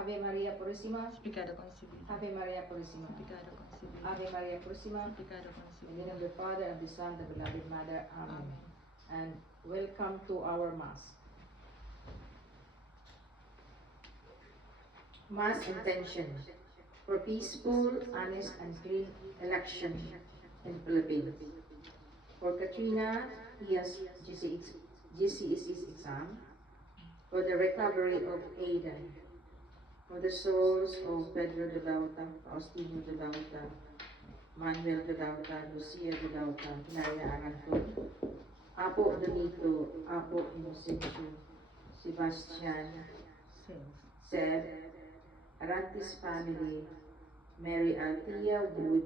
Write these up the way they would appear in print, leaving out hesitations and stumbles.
Ave María Purísima, sin pecado concebido, Ave María Purísima, sin pecado concebido, Ave María Purísima, sin pecado in the concebido. name of the Father, and of the Son, and the beloved Mother. Amen. Amen. And welcome to our Mass. Mass intention for peaceful, honest, and clean election in the Philippines. For Katrina, GCSE's exam. For the recovery of Aidan. For the souls of Pedro de Lauta, Faustino de Lauta, Manuel de Lauta, Lucia de Lauta, Naya Aranton, Apo Benito, Apo Inocencio, Sebastian, Seb, Arantes family, Mary Althea Wood,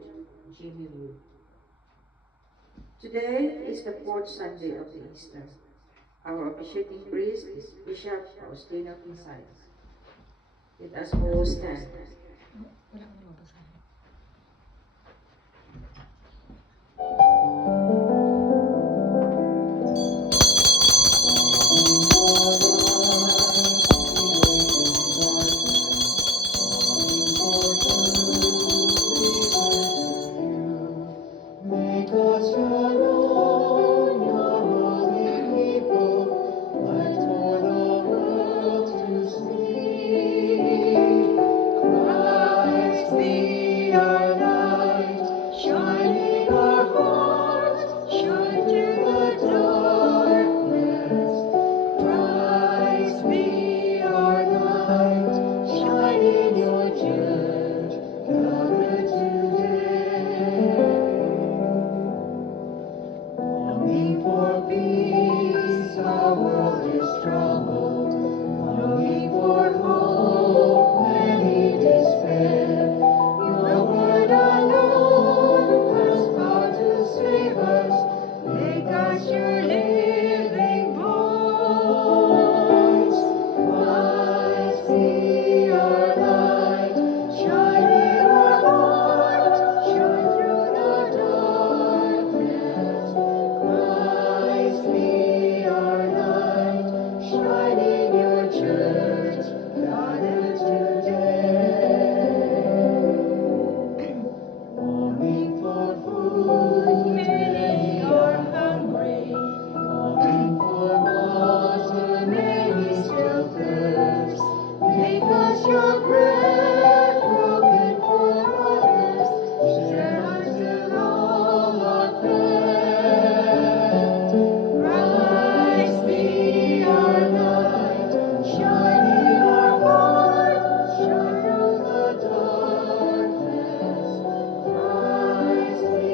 Jimmy Wood. Today is the fourth Sunday of the Easter. Our officiating priest is Bishop Faustino Gonzalez. Let us all stand. Wala ko naman basahin. Make us your own, your holy people, light for the world to see. Christ be our light, shining our hearts, shine through the darkness. Christ be our light, shine in your church, gathered today. Longing for peace, our world is troubled. Longing for hope, many despair. Your word alone has power to save us. Make us your living voice. Christ be our light, shine in our hearts, shine through the darkness. Christ be our light, shine in your church, gathered today. Longing for food, many are hungry. Longing for water, many still thirst. Make us your bread, broken for others. Share until all are fed. Christ be our light, shine in our hearts, shine through the darkness. Christ be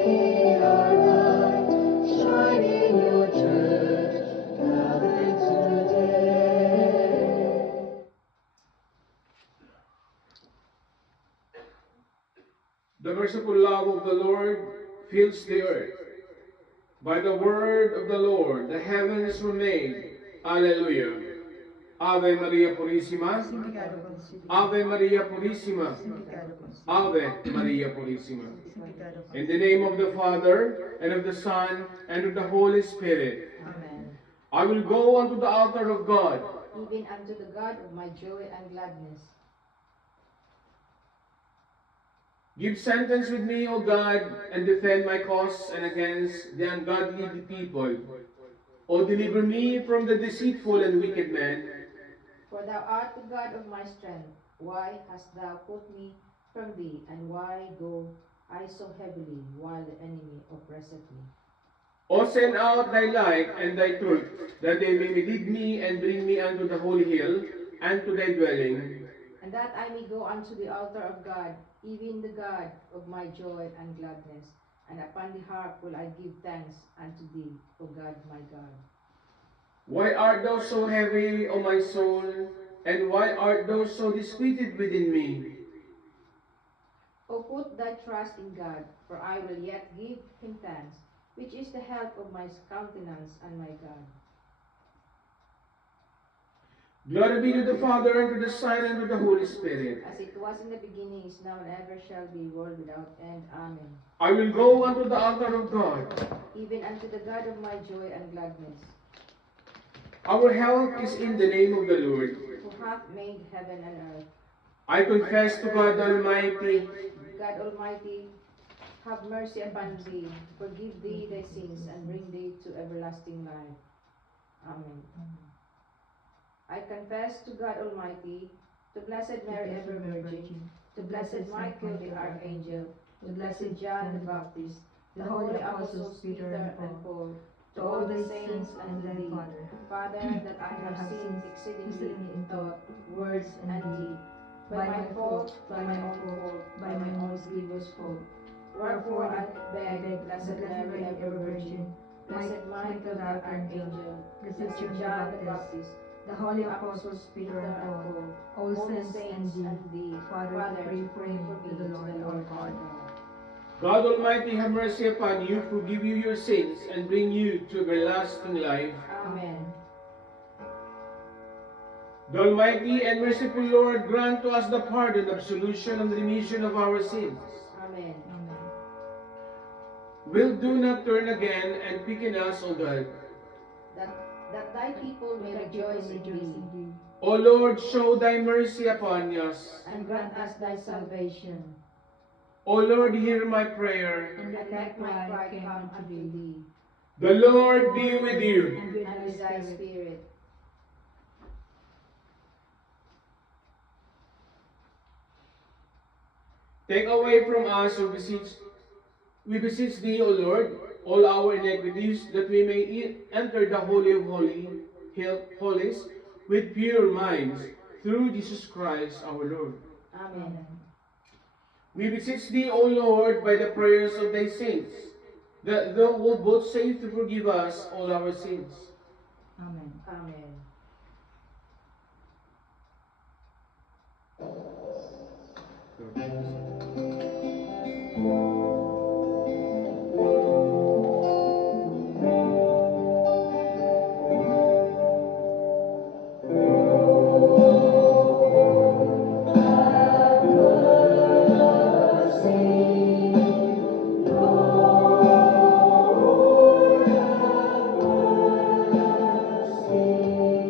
our light, shine in your church, gathered today. The merciful love of the Lord fills the earth. By the word of the Lord, the heavens were made. Alleluia. Ave Maria Purissima. Sin pecado concebido, Ave Maria Purissima. sin pecado concebido, Ave Maria Purissima. sin pecado In concebido. the name of the Father, and of the Son, and of the Holy Spirit, Amen. I will go unto the altar of God. Even unto the God of my joy and gladness. Give sentence with me, O God, and defend my cause and against the ungodly people. O deliver me from the deceitful and wicked man. For thou art the God of my strength. Why hast thou put me from thee? And why go I so heavily, while the enemy oppresseth me? O send out thy light and thy truth, that they may lead me and bring me unto the holy hill, and to thy dwelling. And that I may go unto the altar of God, even the God of my joy and gladness. And upon the harp will I give thanks unto thee, O God my God. Why art thou so heavy, O my soul? And why art thou so disquieted within me? O put thy trust in God, for I will yet give him thanks, which is the help of my countenance and my God. Glory be to the Father, and to the Son, and to the Holy Spirit. As it was in the beginning, is now, and ever shall be, world without end. Amen. I will go unto the altar of God. Even unto the God of my joy and gladness, Our help is in the name of the Lord. who hath made heaven and earth. I confess to God Almighty, God Almighty, have mercy upon thee, forgive thee thy sins, and bring thee to everlasting life. Amen. I confess to God Almighty, to Blessed Mary, ever Virgin, to Blessed Michael the Archangel, to Blessed John the Baptist, to the holy apostles Peter and Paul, to all the saints and thy thee, Father, Father, that I have sinned exceedingly in thought, words, and deed, by my fault, by my own fault, by my own grievous fault. Wherefore I beg, Blessed Mary, ever Virgin, Blessed Michael the Archangel, Blessed John the Baptist, the holy apostles Peter and Paul, all the saints and thee, Father, to pray for me to the Lord our God. God Almighty have mercy upon you, forgive you your sins, and bring you to everlasting life. Amen. The Almighty and merciful Lord grant to us the pardon, absolution, and remission of our sins. Amen. Will do not turn again and quicken us, O God. That thy people may rejoice in thee, O Lord, show thy mercy upon us. and grant us thy salvation, O Lord, hear my prayer. and let my cry come unto thee, The Lord be with you. and with thy spirit. Take away from us, we beseech thee, O Lord, all our iniquities, that we may enter the Holy of Holies with pure minds, through Jesus Christ our Lord. Amen. We beseech thee, O Lord, by the prayers of thy saints, that thou wilt both save to forgive us all our sins. Amen. Amen. Lord, have mercy.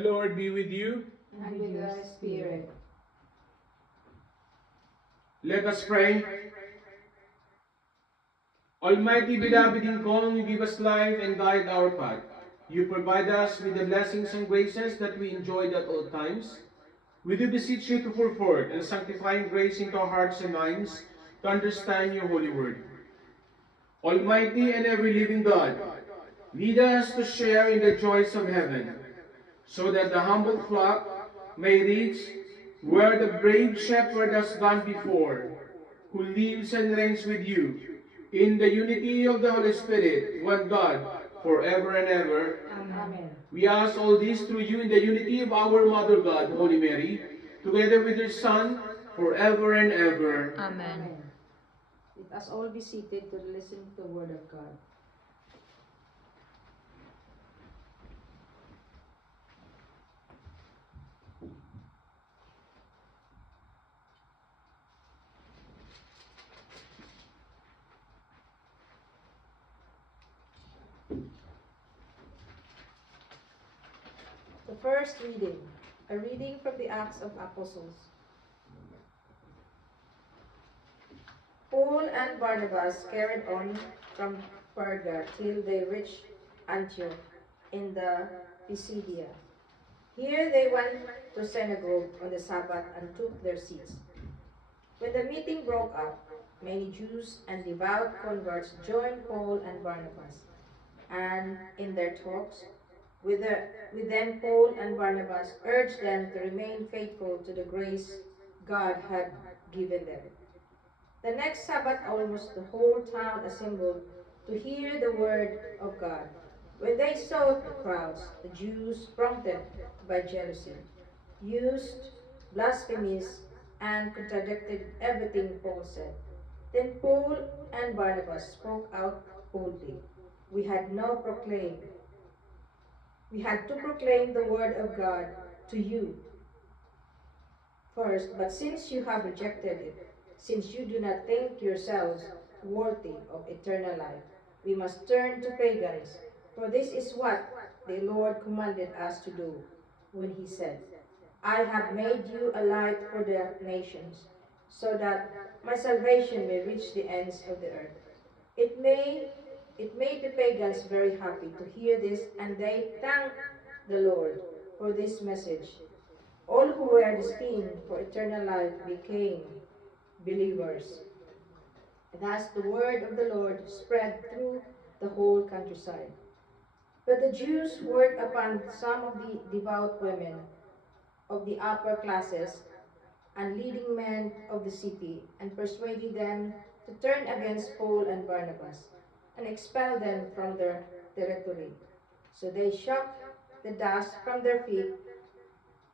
The Lord be with you. And with thy spirit. Let us pray. Almighty beloved in calm, you give us life and guide our path. You provide us with the blessings and graces that we enjoyed at all times. We do beseech you to pour forth and sanctifying grace into our hearts and minds to understand your holy word. Almighty and ever living God, lead us to share in the joys of heaven, so that the humble flock may reach where the brave shepherd has gone before, who lives and reigns with you in the unity of the Holy Spirit, one God, forever and ever. Amen. We ask all this through you in the unity of our Mother God, Holy Mary, together with your Son, forever and ever. Amen. Let us all be seated to listen to the word of God. The first reading, a reading from the Acts of Apostles. Paul and Barnabas carried on from Perga till they reached Antioch in the Pisidia. Here they went to synagogue on the Sabbath and took their seats. When the meeting broke up, many Jews and devout converts joined Paul and Barnabas, and in their talks with them Paul and Barnabas urged them to remain faithful to the grace God had given them. The next Sabbath almost the whole town assembled to hear the word of God. When they saw the crowds, the Jews, prompted by jealousy, used blasphemies and contradicted everything Paul said. Then Paul and Barnabas spoke out boldly. We had to proclaim the word of God to you first, but since you have rejected it, since you do not think yourselves worthy of eternal life, we must turn to pagans. For this is what the Lord commanded us to do when he said, I have made you a light for the nations, so that my salvation may reach the ends of the earth. It made the pagans very happy to hear this, and they thanked the Lord for this message. All who were destined for eternal life became believers. Thus the word of the Lord spread through the whole countryside. But the Jews worked upon some of the devout women of the upper classes and leading men of the city, and persuaded them to turn against Paul and Barnabas, and expel them from their territory. So they shook the dust from their feet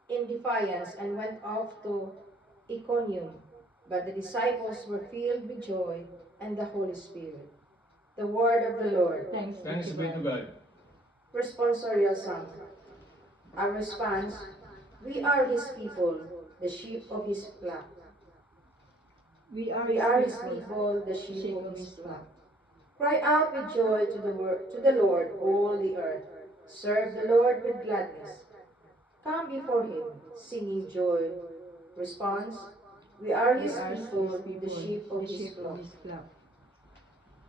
in defiance and went off to Iconium. But the disciples were filled with joy and the Holy Spirit. The word of the Lord. Thanks be to God. Responsorial Psalm. Our response, we are his people, the sheep of his flock. We We are his people, the sheep of his flock. Cry out with joy to the Lord, all the earth. Serve the Lord with gladness. Come before him, singing joy. Response, we are his people, the sheep of his flock.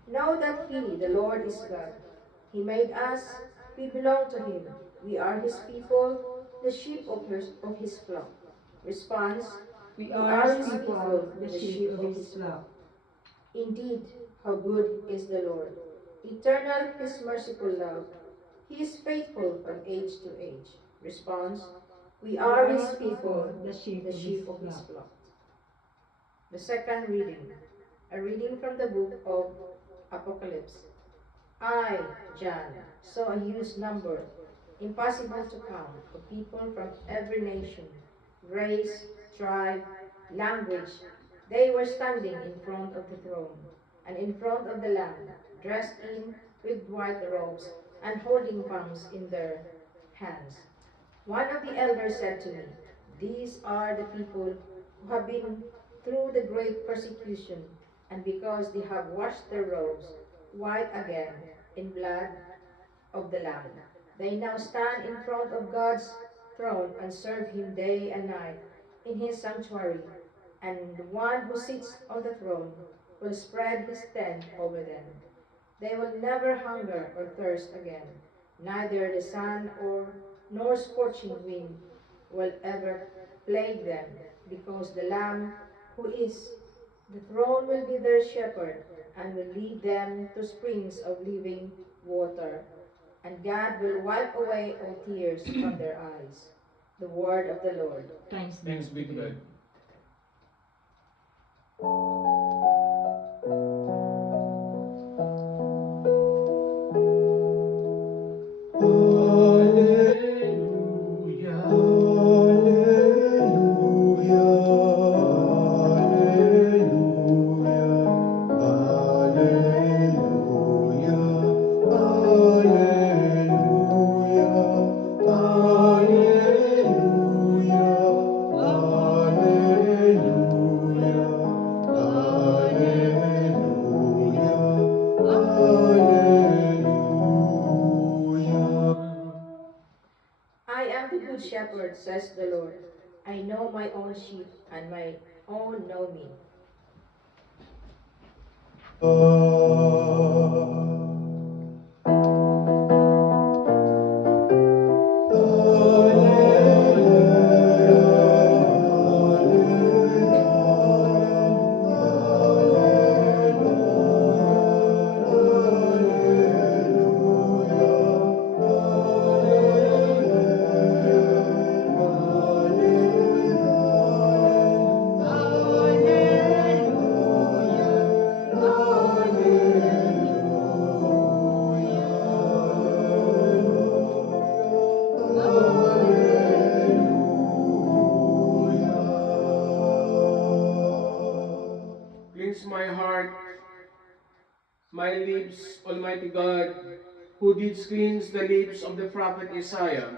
Know that he, the Lord, is God. He made us, we belong to him. We are his people, the sheep of his flock. Response, we are his people, the sheep of his flock. Indeed, how good is the Lord. Eternal his merciful love. He is faithful from age to age. Response, we are his people, the sheep of his flock. The second reading, a reading from the book of Apocalypse. I, John, saw a huge number, impossible to count, of people from every nation, race, tribe, language. They were standing in front of the throne and in front of the Lamb, dressed in with white robes and holding palms in their hands. One of the elders said to me, these are the people who have been through the great persecution, and because they have washed their robes white again in blood of the Lamb, they now stand in front of God's throne and serve him day and night in his sanctuary, and the one who sits on the throne will spread his tent over them. They will never hunger or thirst again, neither the sun or nor scorching wind will ever plague them, because the Lamb who is the throne will be their shepherd and will lead them to springs of living water, and God will wipe away all tears from their eyes. The word of the Lord. Thanks Thanks be to God. Hallelujah. I am the good shepherd, says the Lord. I know my own sheep, and my own know me. Cleanse my heart, my lips, Almighty God, who didst cleanse the lips of the prophet Isaiah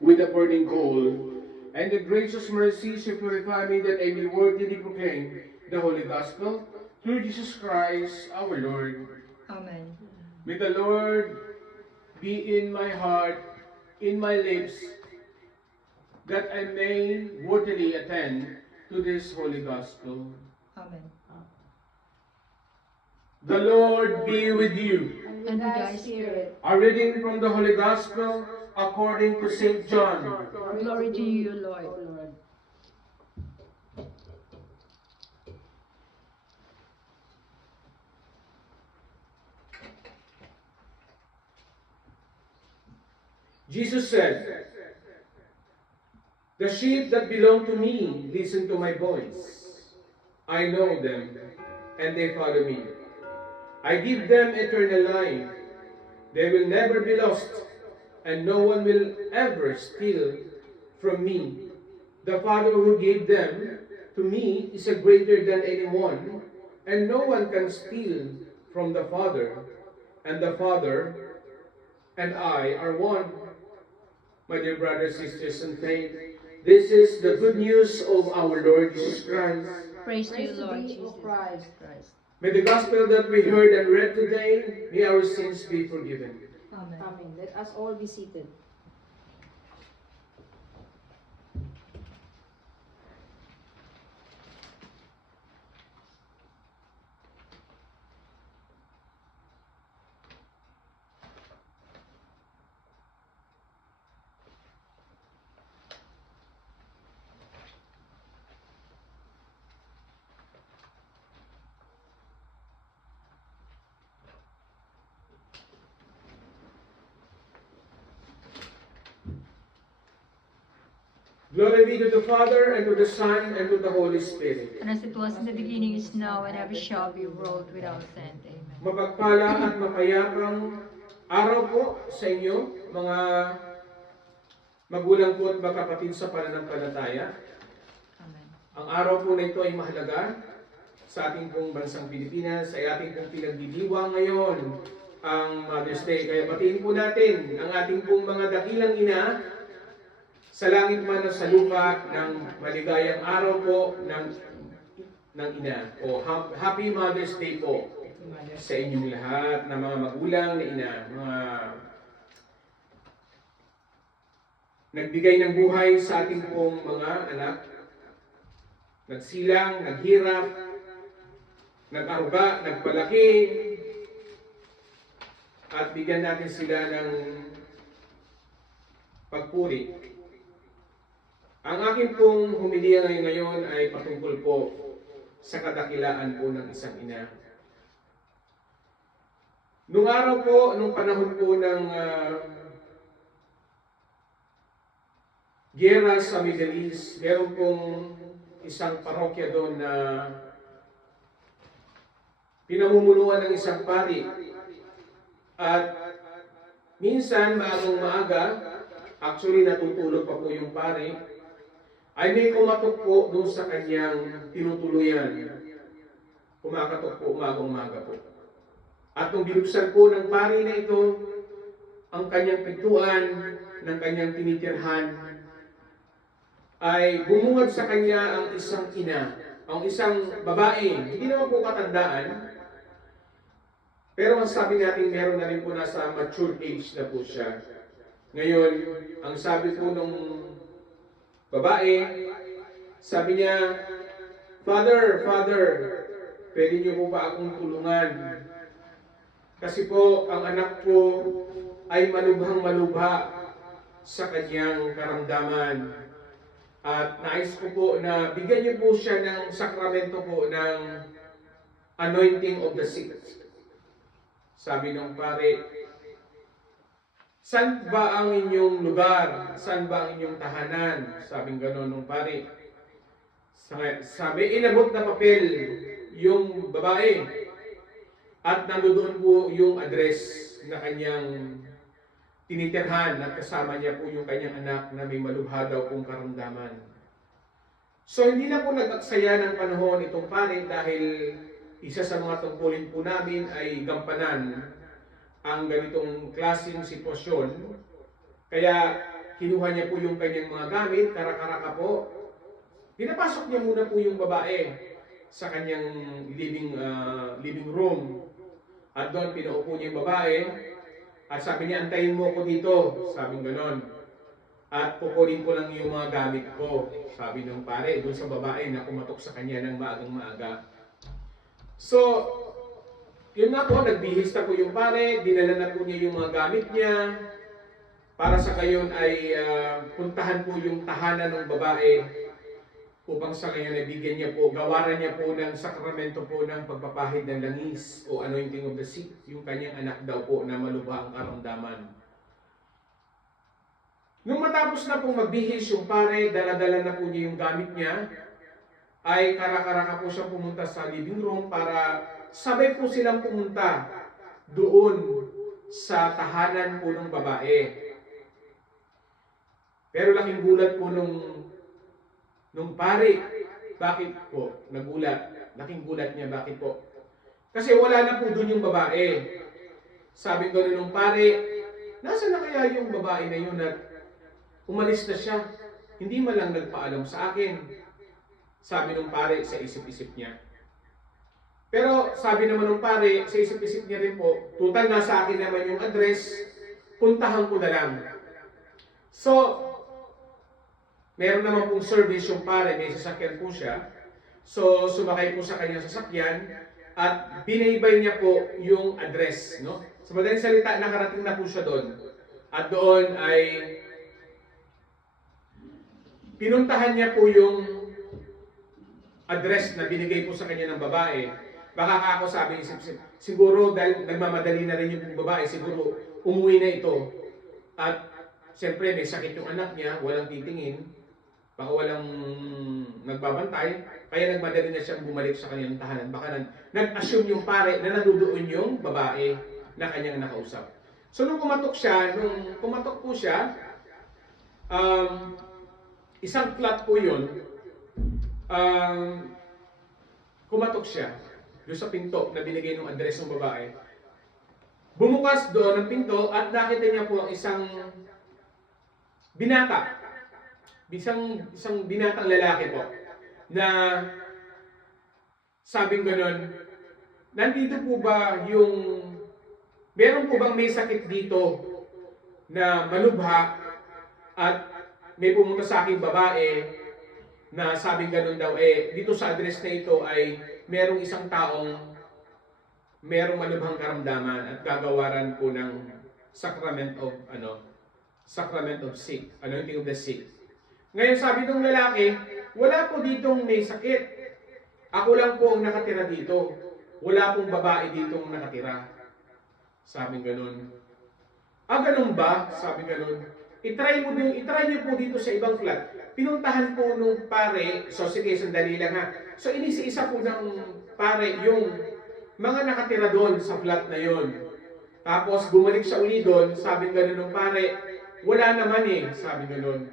with a burning coal, and the gracious mercies you purify me that I may worthily proclaim the holy gospel through Jesus Christ our Lord. Amen. May the Lord be in my heart, in my lips, that I may worthily attend to this holy gospel. Amen. The Lord be with you. And with thy spirit. A reading from the Holy Gospel according to St. John. Glory to you, Lord. O Lord. Jesus said, "The sheep that belong to me listen to my voice. I know them, and they follow me. I give them eternal life. They will never be lost, and no one will ever steal from me. The Father who gave them to me is greater than anyone, and no one can steal from the Father, and the Father and I are one." My dear brothers, sisters in faith, this is the good news of our Lord Jesus Christ. Praise to you, Praise Lord be, Jesus O Christ. Christ. May the gospel that we heard and read today, may our sins be forgiven. Amen. Amen. Let us all be seated. Glory be to the Father, and to the Son, and to the Holy Spirit. And as it was in the beginning, is now, and ever shall be, world without end. Amen. Mapagpala at mapayapang araw po sa inyo, mga magulang po at mga kapatid sa pananampalataya. Amen. Ang araw po na ito ay mahalaga sa ating pong bansang Pilipinas, ay ating pong pinagdidiwang ngayon ang Mother's Day. Kaya batiin po natin ang ating pong mga dakilang ina sa langit man o sa lupa ng maligayang araw po ng ina. O Happy Mother's Day po sa inyong lahat na mga magulang na ina, mga nagbigay ng buhay sa ating pong mga anak, nagsilang, naghirap, nag-aruga, nagpalaki, at bigyan natin sila ng pagpuri. Ang akin pong humiliya ngayon ay patungkol po sa kadakilaan po ng isang ina. Nung araw po, nung panahon po ng giyera sa Middle East, meron pong isang parokya doon na pinamumunuan ng isang pari. At minsan, maagang maaga, actually natutulog pa po yung pari, ay may kumatok po doon sa kanyang tinutuluyan. Kumakatok po umagang-umaga po. At nung binuksan po ng pari na ito, ang kanyang pintuan ng kanyang tinitirhan, ay bumungad sa kanya ang isang ina, ang isang babae, hindi naman po katandaan, pero ang sabi natin meron na rin po nasa mature age na po siya. Ngayon, ang sabi po nung babae, sabi niya, Father, pwede niyo po ba akong tulungan? Kasi po, ang anak ko ay malubhang-malubha sa kanyang karamdaman. At nais ko po na bigyan niyo po siya ng sakramento po ng anointing of the sick. Sabi ng pare, saan ba ang inyong lugar? Saan ba ang inyong tahanan? Sabi gano'n ng pare. Sabi, inabot na papel yung babae. At nandoon po yung address na kanyang tinitirhan at kasama niya po yung kanyang anak na may malubha daw pong karamdaman. So hindi na po nag-aksaya ng panahon itong pare dahil isa sa mga tungkulin po namin ay gampanan ang ganitong klaseng sitwasyon. Kaya kinuha niya po yung kanyang mga gamit, kara-karaka po. Pinapasok niya muna po yung babae sa kanyang living room. At doon pinaupo niya yung babae. At sabi niya, antayin mo ko dito. Sabi gano'n. At kukunin ko lang yung mga gamit ko. Sabi ng pare doon sa babae na kumatok sa kanya ng maagang maaga. So, yun nga po, nagbihis na po yung pare, dinala na po niya yung mga gamit niya, para sa gayon ay puntahan po yung tahanan ng babae, upang sa gayon ay bigyan niya po, gawaran niya po ng sakramento po ng pagpapahid ng langis, o anointing of the sick, yung kanyang anak daw po na malubha ang karamdaman. Nung matapos na pong magbihis yung pare, dala-dala na po niya yung gamit niya, ay kara-karaka po siya pumunta sa living room para sabay po silang pumunta doon sa tahanan po ng babae. Pero laking gulat po nung pare. Bakit po? Nagulat. Laking gulat niya. Bakit po? Kasi wala na po doon yung babae. Sabi ko nung pare, nasa na kaya yung babae na yun at umalis na siya? Hindi man lang nagpaalam sa akin. Sabi ng pare sa isip-isip niya. Pero sabi naman ng pare sa isip-isip niya rin po, total nasa akin naman yung address, puntahan ko na lang. So, meron naman pong service yung pare, may sasakyan po siya. So, sumakay po sa kanyang sasakyan at binaybay niya po yung address. No? Sa madaling salita, nakarating na po siya doon. At doon ay pinuntahan niya po yung address na binigay po sa kanya ng babae. Baka ako sabi, siguro dahil nagmamadali na rin yung babae, siguro umuwi na ito. At siyempre may sakit yung anak niya, walang titingin, baka walang nagbabantay, kaya nagmadali na siyang bumalik sa kanyang tahanan. Baka nag-assume yung pare na nandoon yung babae na kanyang nakausap. So nung kumatok po siya, isang flat po yun, kumatok siya doon sa pinto na binigay ng address ng babae. Bumukas doon ang pinto at nakita niya po ang isang binata. Isang binatang lalaki po na sabing gano'n, nandito po ba yung, meron po bang may sakit dito na malubha at may pumunta sa aking babae na sabing ganun daw, dito sa address na ito ay merong isang taong merong malubhang karamdaman at gagawaran po ng sacrament of sick, anointing of the sick. Ngayon sabi ng lalaki, wala po ditong may sakit. Ako lang po ang nakatira dito. Wala pong babae ditong nakatira. Sabi ganun. Ganun ba? Sabi ganun. I-try niyo po dito sa ibang flat. Pinuntahan po nung pare, so sige, sandali lang ha. So inisi-isa po ng pare yung mga nakatira doon sa flat na yon. Tapos bumalik siya uli doon, sabi ganun nung pare, wala naman sabi ganun.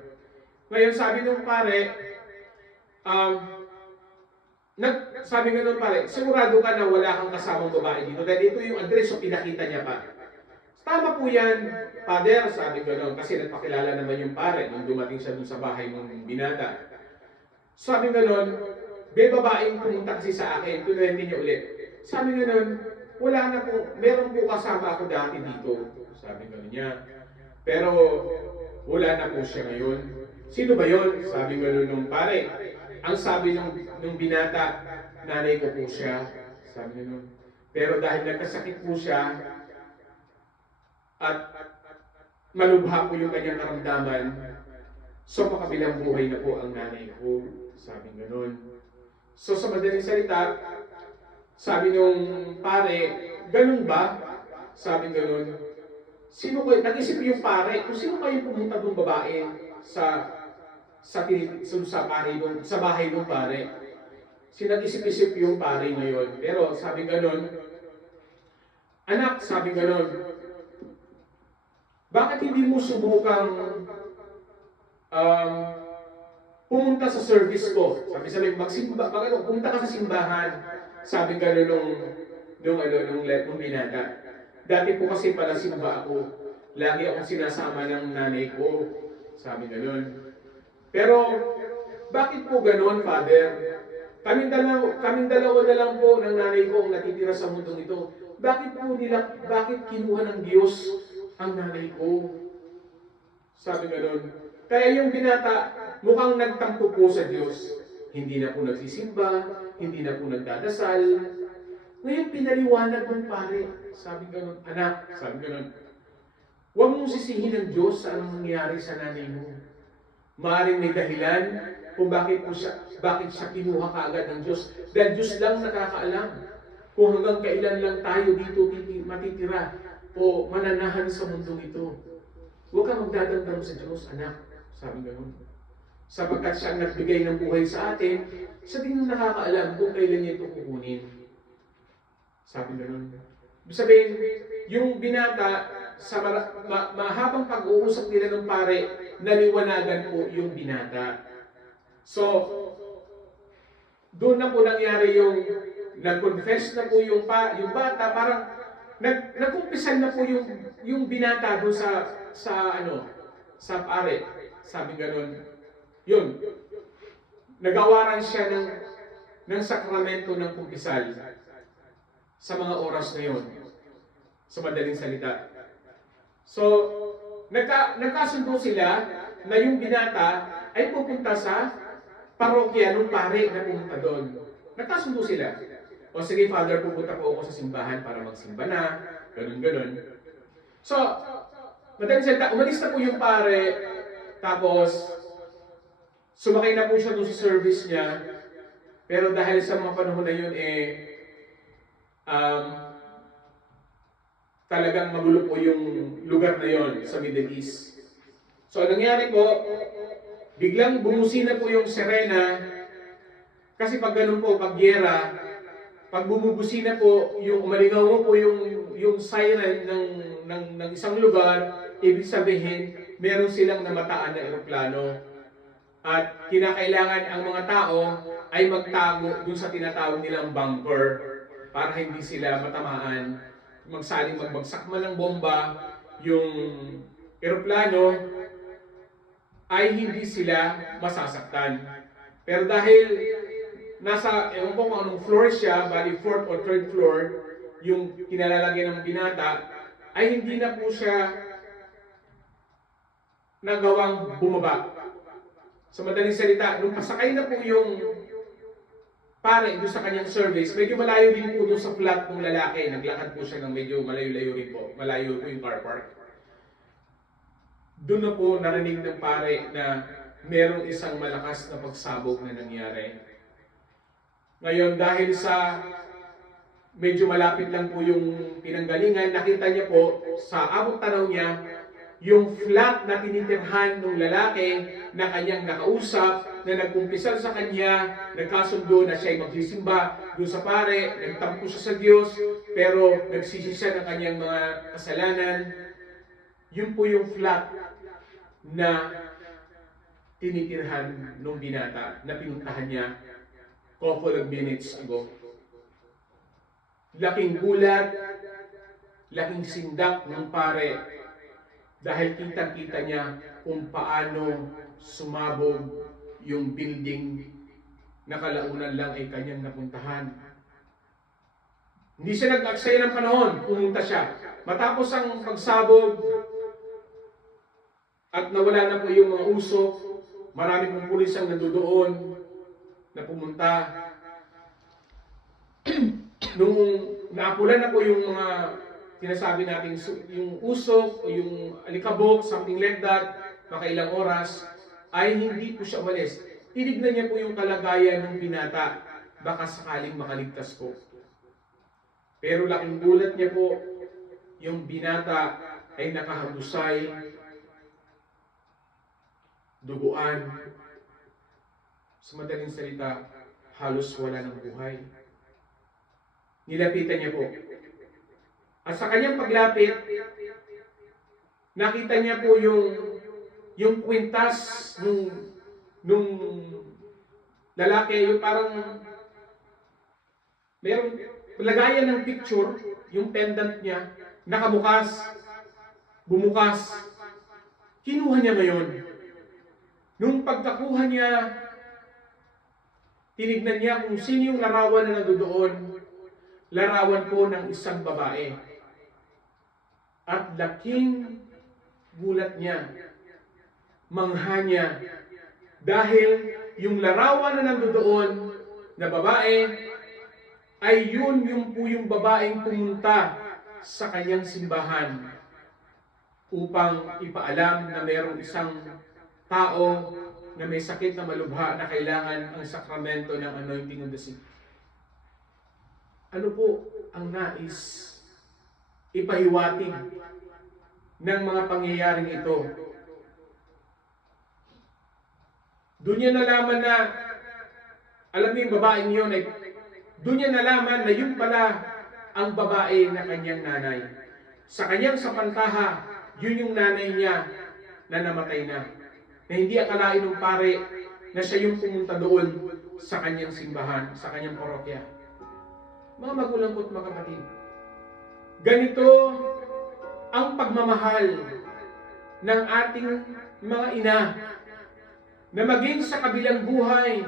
Ngayon sabi nung pare, sabi ganun pare, sigurado ka na wala kang kasamang babae dito dahil ito yung address so pinakita niya pa. Tama po yan, Father, sabi gano'n, kasi nagpakilala naman yung pare nung dumating siya dun sa bahay ng binata. Sabi gano'n, may babaeng pumunta kasi sa akin, tunuhin niya ulit. Sabi gano'n, wala na po, meron po kasama ako dati dito. Sabi gano'n niya. Pero wala na po siya ngayon. Sino ba yon? Sabi gano'n nung pare. Ang sabi nung binata, nanay ko po siya. Sabi gano'n. Pero dahil nagkasakit po siya, at malubha po yung kanyang karamdaman, so makabilang buhay na po ang nanay ko. Sabi gano'n. So sa madaling salita, sabi nung pare, ganun ba? Sabi gano'n. Nag-isip yung pare, kung sino kayong pumunta doon babae sa bahay ng pare. Sinag-isip-isip yung pare ngayon. Pero sabi gano'n, anak, sabi gano'n, bakit hindi mo subukang pumunta sa service ko? Sabi, pumunta ka sa simbahan. Sabi gano'n nung binata. Dati po kasi pala simba ako. Lagi akong sinasama ng nanay ko. Sabi gano'n. Pero, bakit po gano'n, Father? Kaming dalawa na lang po ng nanay ko ang natitira sa mundong ito. Bakit kinuha ng Diyos ang nanay ko? Sabi gano'n. Kaya yung binata, mukhang nagtampo po sa Diyos. Hindi na po nagsisimba, hindi na po nagdadasal. Ngayon pinaliwanag ng pare. Sabi gano'n, anak, sabi gano'n, huwag mong sisihin ng Diyos sa anong nangyari sa nanay mo. Maaaring may dahilan kung bakit siya kinuha kaagad ng Diyos. Dahil Diyos lang nakakaalam kung hanggang kailan lang tayo dito matitira o mananahan sa mundong ito. Huwag kang magdadamdam sa Diyos, anak. Sabi gano'n. Sapagkat siya ang nagbigay ng buhay sa atin, siya din nakakaalam kung kailan niya ito kukunin. Sabi gano'n. Sabihin, yung binata, sa mahabang pag-uusap nila ng pare, naliwanagan po yung binata. So, doon na po nangyari yung nag-confess na po yung bata, parang nagkumpisan na po yung binata doon sa pare. Sabi gano'n. Yun. Nagawaran siya ng sakramento ng kumpisal sa mga oras na yun. Sa madaling salita. So, nagkasundo sila na yung binata ay pupunta sa parokya ng pare na pumunta doon. Nagkasundo sila. O sige, Father, pupunta po ako sa simbahan para magsimba na, ganun. So, madaling salita, umalis na po yung pare, tapos sumakay na po siya doon sa service niya, pero dahil sa mga panahon na yun, talagang magulo po yung lugar na yon sa Middle East. So, ang nangyari po, biglang bumusina po yung sirena, kasi pag ganun po, pag gyera, pag bumubusina po, umalingaw po yung siren ng isang lugar, ibig sabihin, meron silang namataan na eroplano. At kinakailangan ang mga tao ay magtago dun sa tinatawag nilang bunker para hindi sila matamaan. Magbagsak man ng bomba, yung eroplano ay hindi sila masasaktan. Pero dahil ewan ko kung anong floor siya, bali 4th or 3rd floor, yung kinalalagyan ng binata, ay hindi na po siya nagawang bumaba. Sa madaling salita, nung pasakay na po yung pare doon sa kanyang service, medyo malayo din po doon sa flat ng lalaki. Naglakad po siya ng medyo malayo-layo rin po. Malayo po yung car park. Doon na po narinig ng pare na merong isang malakas na pagsabog na nangyari. Ngayon, dahil sa medyo malapit lang po yung pinanggalingan, nakita niya po sa abot tanaw niya yung flat na tinitirhan ng lalaki na kanyang nakausap, na nagkumpisal sa kanya, nagkasundo na siya ay magsisimba doon sa pare, nagtampo siya sa Diyos, pero nagsisi siya ng kanyang mga kasalanan. Yun po yung flat na tinitirhan ng binata na pinuntahan niya couple of minutes ago. Laking gulat, laking sindak ng pare dahil kitang-kita niya kung paano sumabog yung building na kalaunan lang ay kanyang napuntahan. Hindi siya nag-aksaya ng panahon, pumunta siya. Matapos ang pagsabog at nawala na po yung mga usok, marami pong pulis ang nandoon na pumunta. Nung naapulan na po yung mga sinasabi natin, yung usok o yung alikabok, something like that, makailang oras, ay hindi po siya umalis. Tinignan niya po yung kalagayan ng binata, baka sakaling makaligtas po. Pero laking gulat niya po, yung binata ay nakahagusay, duguan. Sa madaling salita, halos wala ng buhay. Nilapitan niya po. At sa kanyang paglapit, nakita niya po yung kwintas nung lalaki, yung parang mayroong lagayan ng picture, yung pendant niya, nakabukas, bumukas. Kinuha niya ngayon. Nung pagkakuha niya, tinignan niya kung sino yung larawan na nandoon. Larawan po ng isang babae. At laking gulat niya, mangha niya, dahil yung larawan na nandoon na babae ay yung po yung babaeng pumunta sa kanyang simbahan upang ipaalam na mayroong isang tao na may sakit na malubha na kailangan ang sakramento ng anointing of the sick. Ano po ang nais ipahiwatig ng mga pangyayaring ito? Doon niya nalaman na, alam niyo yung babaeng yun, doon niya nalaman na yun pala ang babae na kanyang nanay. Sa kanyang sapantaha, yun yung nanay niya na namatay na. Na hindi akalain ng pare na siya yung pumunta doon sa kanyang simbahan, sa kanyang parokya. Mga magulang ko't mga kapatid, ganito ang pagmamahal ng ating mga ina na maging sa kabilang buhay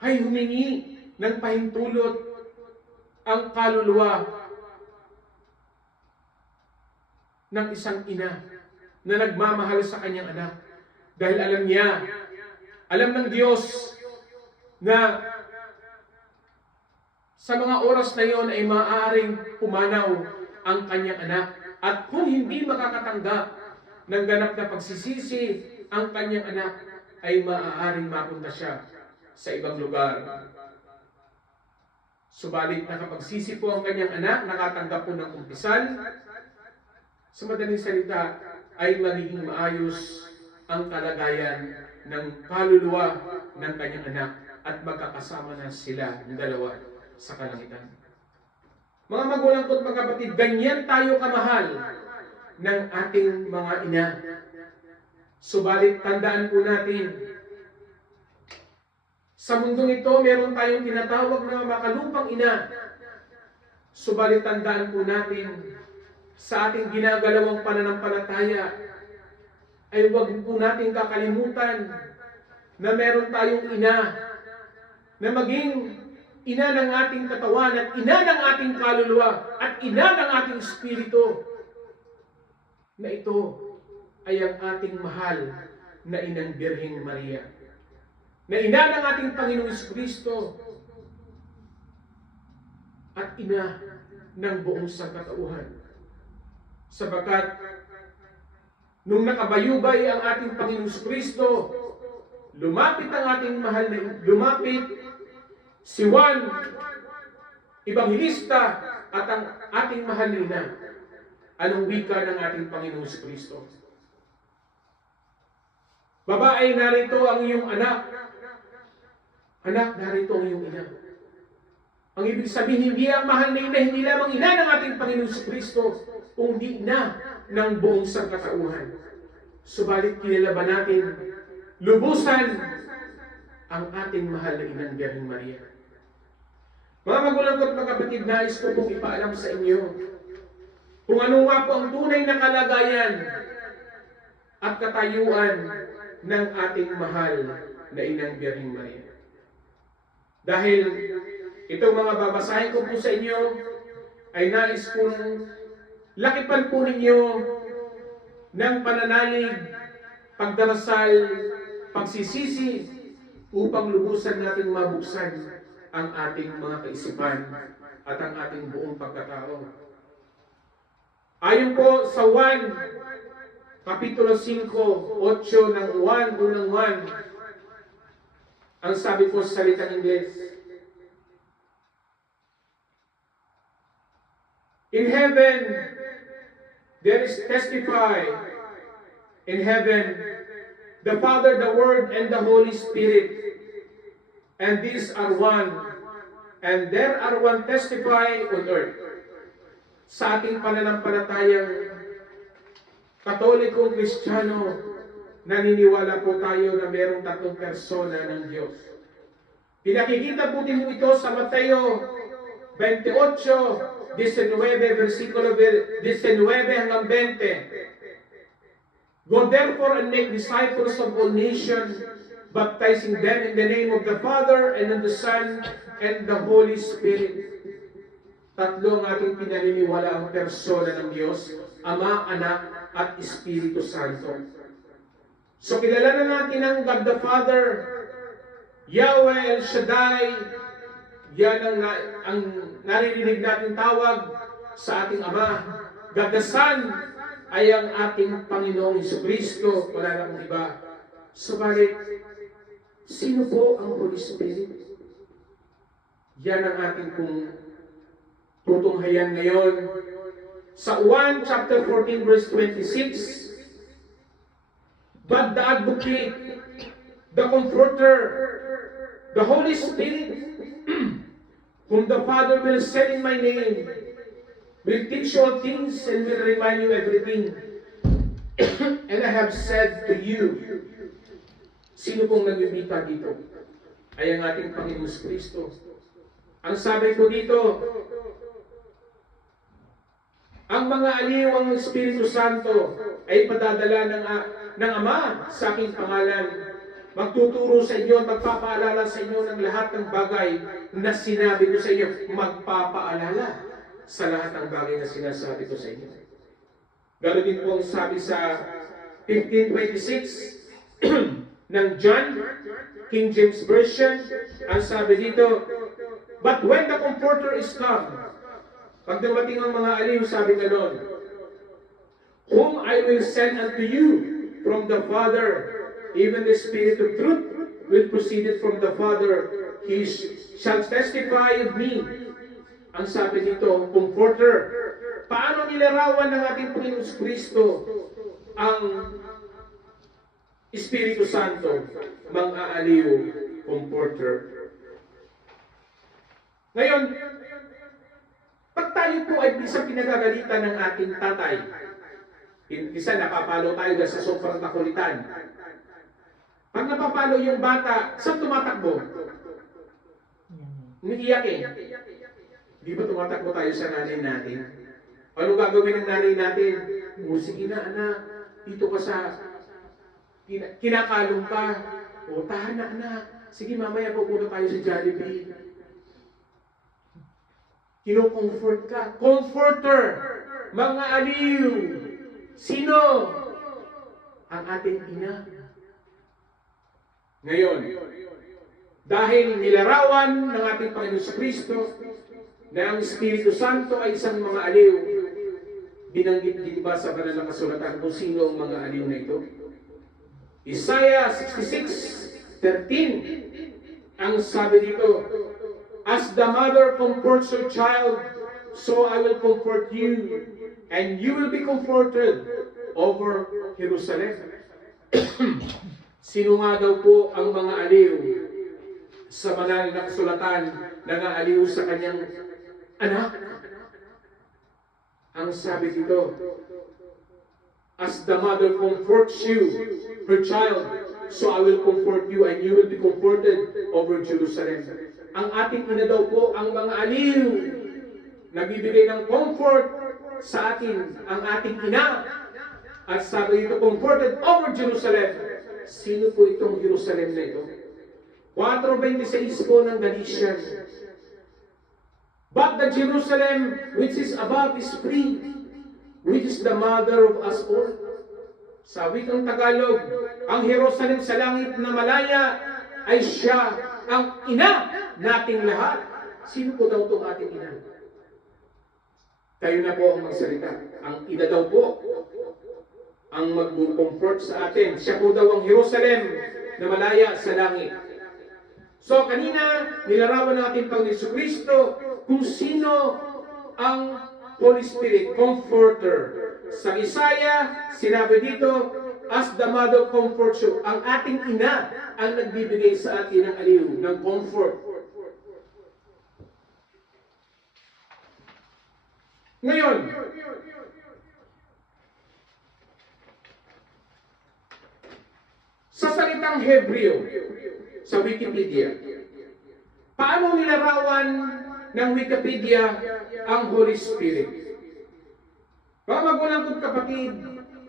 ay humingi ng pahintulot ang kaluluwa ng isang ina na nagmamahal sa kanyang anak. Dahil alam niya, alam ng Diyos na sa mga oras na yon ay maaaring pumanaw ang kanyang anak. At kung hindi makakatanggap ng ganap na pagsisisi ang kanyang anak, ay maaaring mapunta siya sa ibang lugar. Subalit nakapagsisi po ang kanyang anak, nakatanggap po ng kumpisal, sa madaling salita ay magiging maayos ang kalagayan ng kaluluwa ng kanyang anak at magkakasama na sila ng dalawa sa kalangitan. Mga magulang ko't mga kapatid, ganyan tayo kamahal ng ating mga ina. Subalit tandaan po natin, sa mundong ito meron tayong tinatawag na makalupang ina. Subalit tandaan po natin, sa ating ginagalawang pananampalataya, ay huwag po natin kakalimutan na meron tayong ina na maging ina ng ating katawan at ina ng ating kaluluwa at ina ng ating espiritu, na ito ay ang ating mahal na Inang Birheng Maria. na ina ng ating Panginoong Kristo at ina ng buong sangkatauhan. Sapagkat nung nakabayubay ang ating Panginoong Kristo, lumapit si Juan, Ebanghelista, at ang ating mahal na ina. Anong wika ng ating Panginoong Kristo? Babae, narito ang iyong anak. Anak, narito ang iyong ina. Ang ibig sabihin, hindi ang mahal na ina, hindi lamang ina ng ating Panginoong Kristo, kundi ina ng buong sangkatauhan. Subalit kilala ba natin lubusan ang ating mahal na inang Birheng Maria? Mga magulang ko at mga kapatid, nais ko pong ipaalam sa inyo kung ano nga po ang tunay na kalagayan at katayuan ng ating mahal na inang Birheng Maria. Dahil itong mga babasahin ko po sa inyo ay nais kong lakipan po ninyo ng pananalig, pagdarasal, pagsisisi upang lubusan natin mabuksan ang ating mga kaisipan at ang ating buong pagkatao. Ayon po sa 1, Kapitulo 5, 8 ng 1, unang 1, ang sabi po sa salitang Ingles, in heaven, there is testified in heaven, the Father, the Word, and the Holy Spirit, and these are one, and there are one testify on earth. Sa ating pananampalatayang Katoliko, Kristiyano, naniniwala po tayo na mayroong tatlong persona ng Diyos. Pinakikita po din ito sa Mateo 28, 19, versikulo 19 hanggang 20. Go therefore and make disciples of all nations, baptizing them in the name of the Father, and of the Son, and the Holy Spirit. Tatlo ang ating pinaniniwala ang persona ng Diyos, Ama, Anak, at Espiritu Santo. So kilala na natin ang God the Father, Yahweh El Shaddai. Yan ang naririnig natin tawag sa ating Ama. God the Son ay ang ating Panginoong Jesucristo, wala na pong iba. Subalit, sino po ang Holy Spirit? Yan ang ating pong tutunghayan ngayon. Sa 1 chapter 14 verse 26, but the Advocate, the Comforter, the Holy Spirit, whom the Father will send in my name, will teach you all things and will remind you everything. And I have said to you, sino pong nagbibita dito? Ay ang ating Panginoong Kristo. Ang sabi ko dito, ang mga aliw ang Espiritu Santo ay padadala ng Ama sa aking pangalan. Magtuturo sa inyo at magpapaalala sa inyo ng lahat ng bagay na sinabi ko sa inyo. Magpapaalala sa lahat ng bagay na sinasabi ko sa inyo. Ganoon din po ang sabi sa 15:26 ng John, King James Version. Ang sabi dito, but when the Comforter is come, pag dumating ang mga aliw, sabi ganoon, whom I will send unto you from the Father, even the Spirit of truth will proceed from the Father. He shall testify of me. Ang sabi dito, Comforter. Paano nilarawan ng ating Panginoong Kristo ang Espiritu Santo? Mang-aaliw, Comforter. Ngayon, pag tayo po ay isang pinagagalitan ng ating tatay, isa napapalo tayo sa sobrang kakulitan. Pag napapalo yung bata, saan tumatakbo? Umiiyak eh. Di ba tumatakbo tayo sa nanay natin? Ano gagawin ng nanay natin? O sige na anak, dito ka sa kinakalong ka. O tahan na anak, sige mamaya pupunta tayo sa Jollibee. Kino-comfort ka. Comforter, mga aliw. Sino? Ang ating ina. Ngayon, Dahil nilarawan ng ating Panginoon Kristo na ang Espiritu Santo ay isang mga aliw. Binanggit din ba sa banal na kasulatan kung sino ang mga aliw na ito? Isaiah 66:13 ang sabi dito, "As the mother comforts her child, so I will comfort you, and you will be comforted over Jerusalem." Sino nga daw po ang mga aliw sa banal na kasulatan na naaliw sa kanyang anak? Ang sabi dito, "As the mother comforts you, her child, so I will comfort you, and you will be comforted over Jerusalem." Ang ating ina daw po ang mga aliw, nagbibigay ng comfort sa atin, ang ating ina. At sabi dito, comforted over Jerusalem. Sino po itong Jerusalem na ito? 4:26 po ng Galatians. "But the Jerusalem which is above is free, which is the mother of us all." Sa wikang Tagalog, ang Jerusalem sa langit na malaya ay siya ang ina nating lahat. Sino po daw itong ating ina? Kayo na po ang magsalita. Ang ina daw po ang mag-comfort sa atin. Siya po daw ang Jerusalem na malaya sa langit. So kanina, nilarawan natin pang Jesucristo kung sino ang Holy Spirit, Comforter. Sa Isaiah, sinabi dito, "As the mother comforts you," ang ating ina ang nagbibigay sa atin ng aliw, ng comfort. Ngayon, sa salitang Hebreo, sa Wikipedia, paano nilarawan ng Wikipedia ang Holy Spirit? Mga magulang kong kapatid,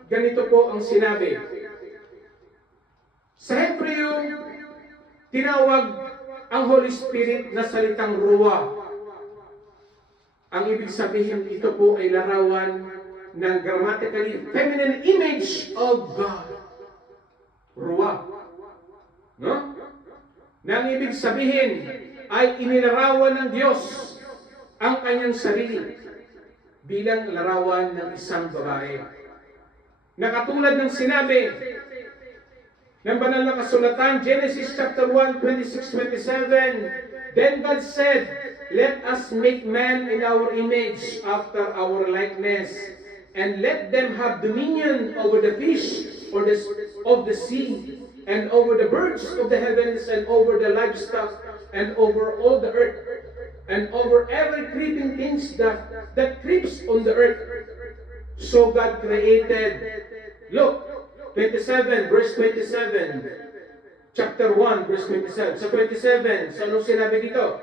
ganito po ang sinabi. Sa Hebreo, tinawag ang Holy Spirit na salitang Ruah. Ang ibig sabihin, ito po ay larawan ng grammatically feminine image of God. Ruah. No? Na ang ibig sabihin ay inilarawan ng Diyos ang kanyang sarili bilang larawan ng isang babae. Nakatulad ng sinabi ng banal na kasulatan, Genesis chapter 1, 26-27, "Then God said, let us make man in our image after our likeness, and let them have dominion over the fish of the sea, and over the birds of the heavens, and over the livestock, and over all the earth, and over every creeping thing that creeps on the earth." So God created, look, 27, verse 27, chapter 1, verse 27. Sa 27, so anong sinabi dito?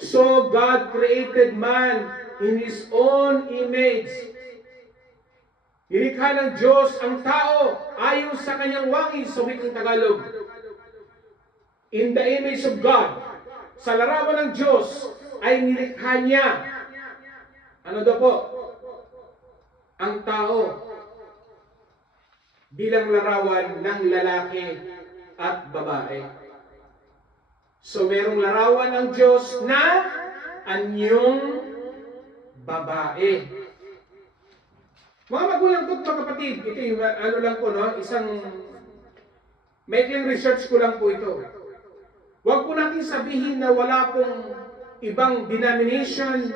"So God created man in His own image." Nilikha ng Diyos ang tao ayon sa kanyang wangis, sa wikang Tagalog. In the image of God, sa larawan ng Diyos, ay nilikha niya. Ano daw po? Ang tao bilang larawan ng lalaki at babae. So merong larawan ng Diyos na anyong babae. Mga magulang ko, mga kapatid, ito yung ano lang po, no? Isang maikling research ko lang po ito. Huwag po natin sabihin na wala pong ibang denomination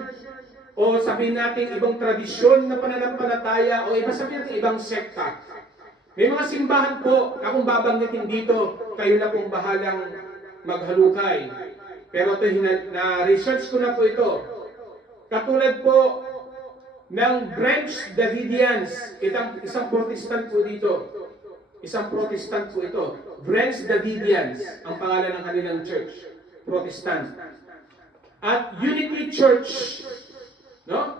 o sabihin natin ibang tradisyon na pananampalataya o iba sabihin natin ibang sekta. May mga simbahan po, akong babanggitin dito, kayo na pong bahalang maghalukay. Pero ito, na-research ko na po ito. Katulad po ng Branch Davidians, isang Protestant po dito. Isang Protestant po ito. Branch Davidians, ang pangalan ng kanilang church. Protestant. At Unity Church, no?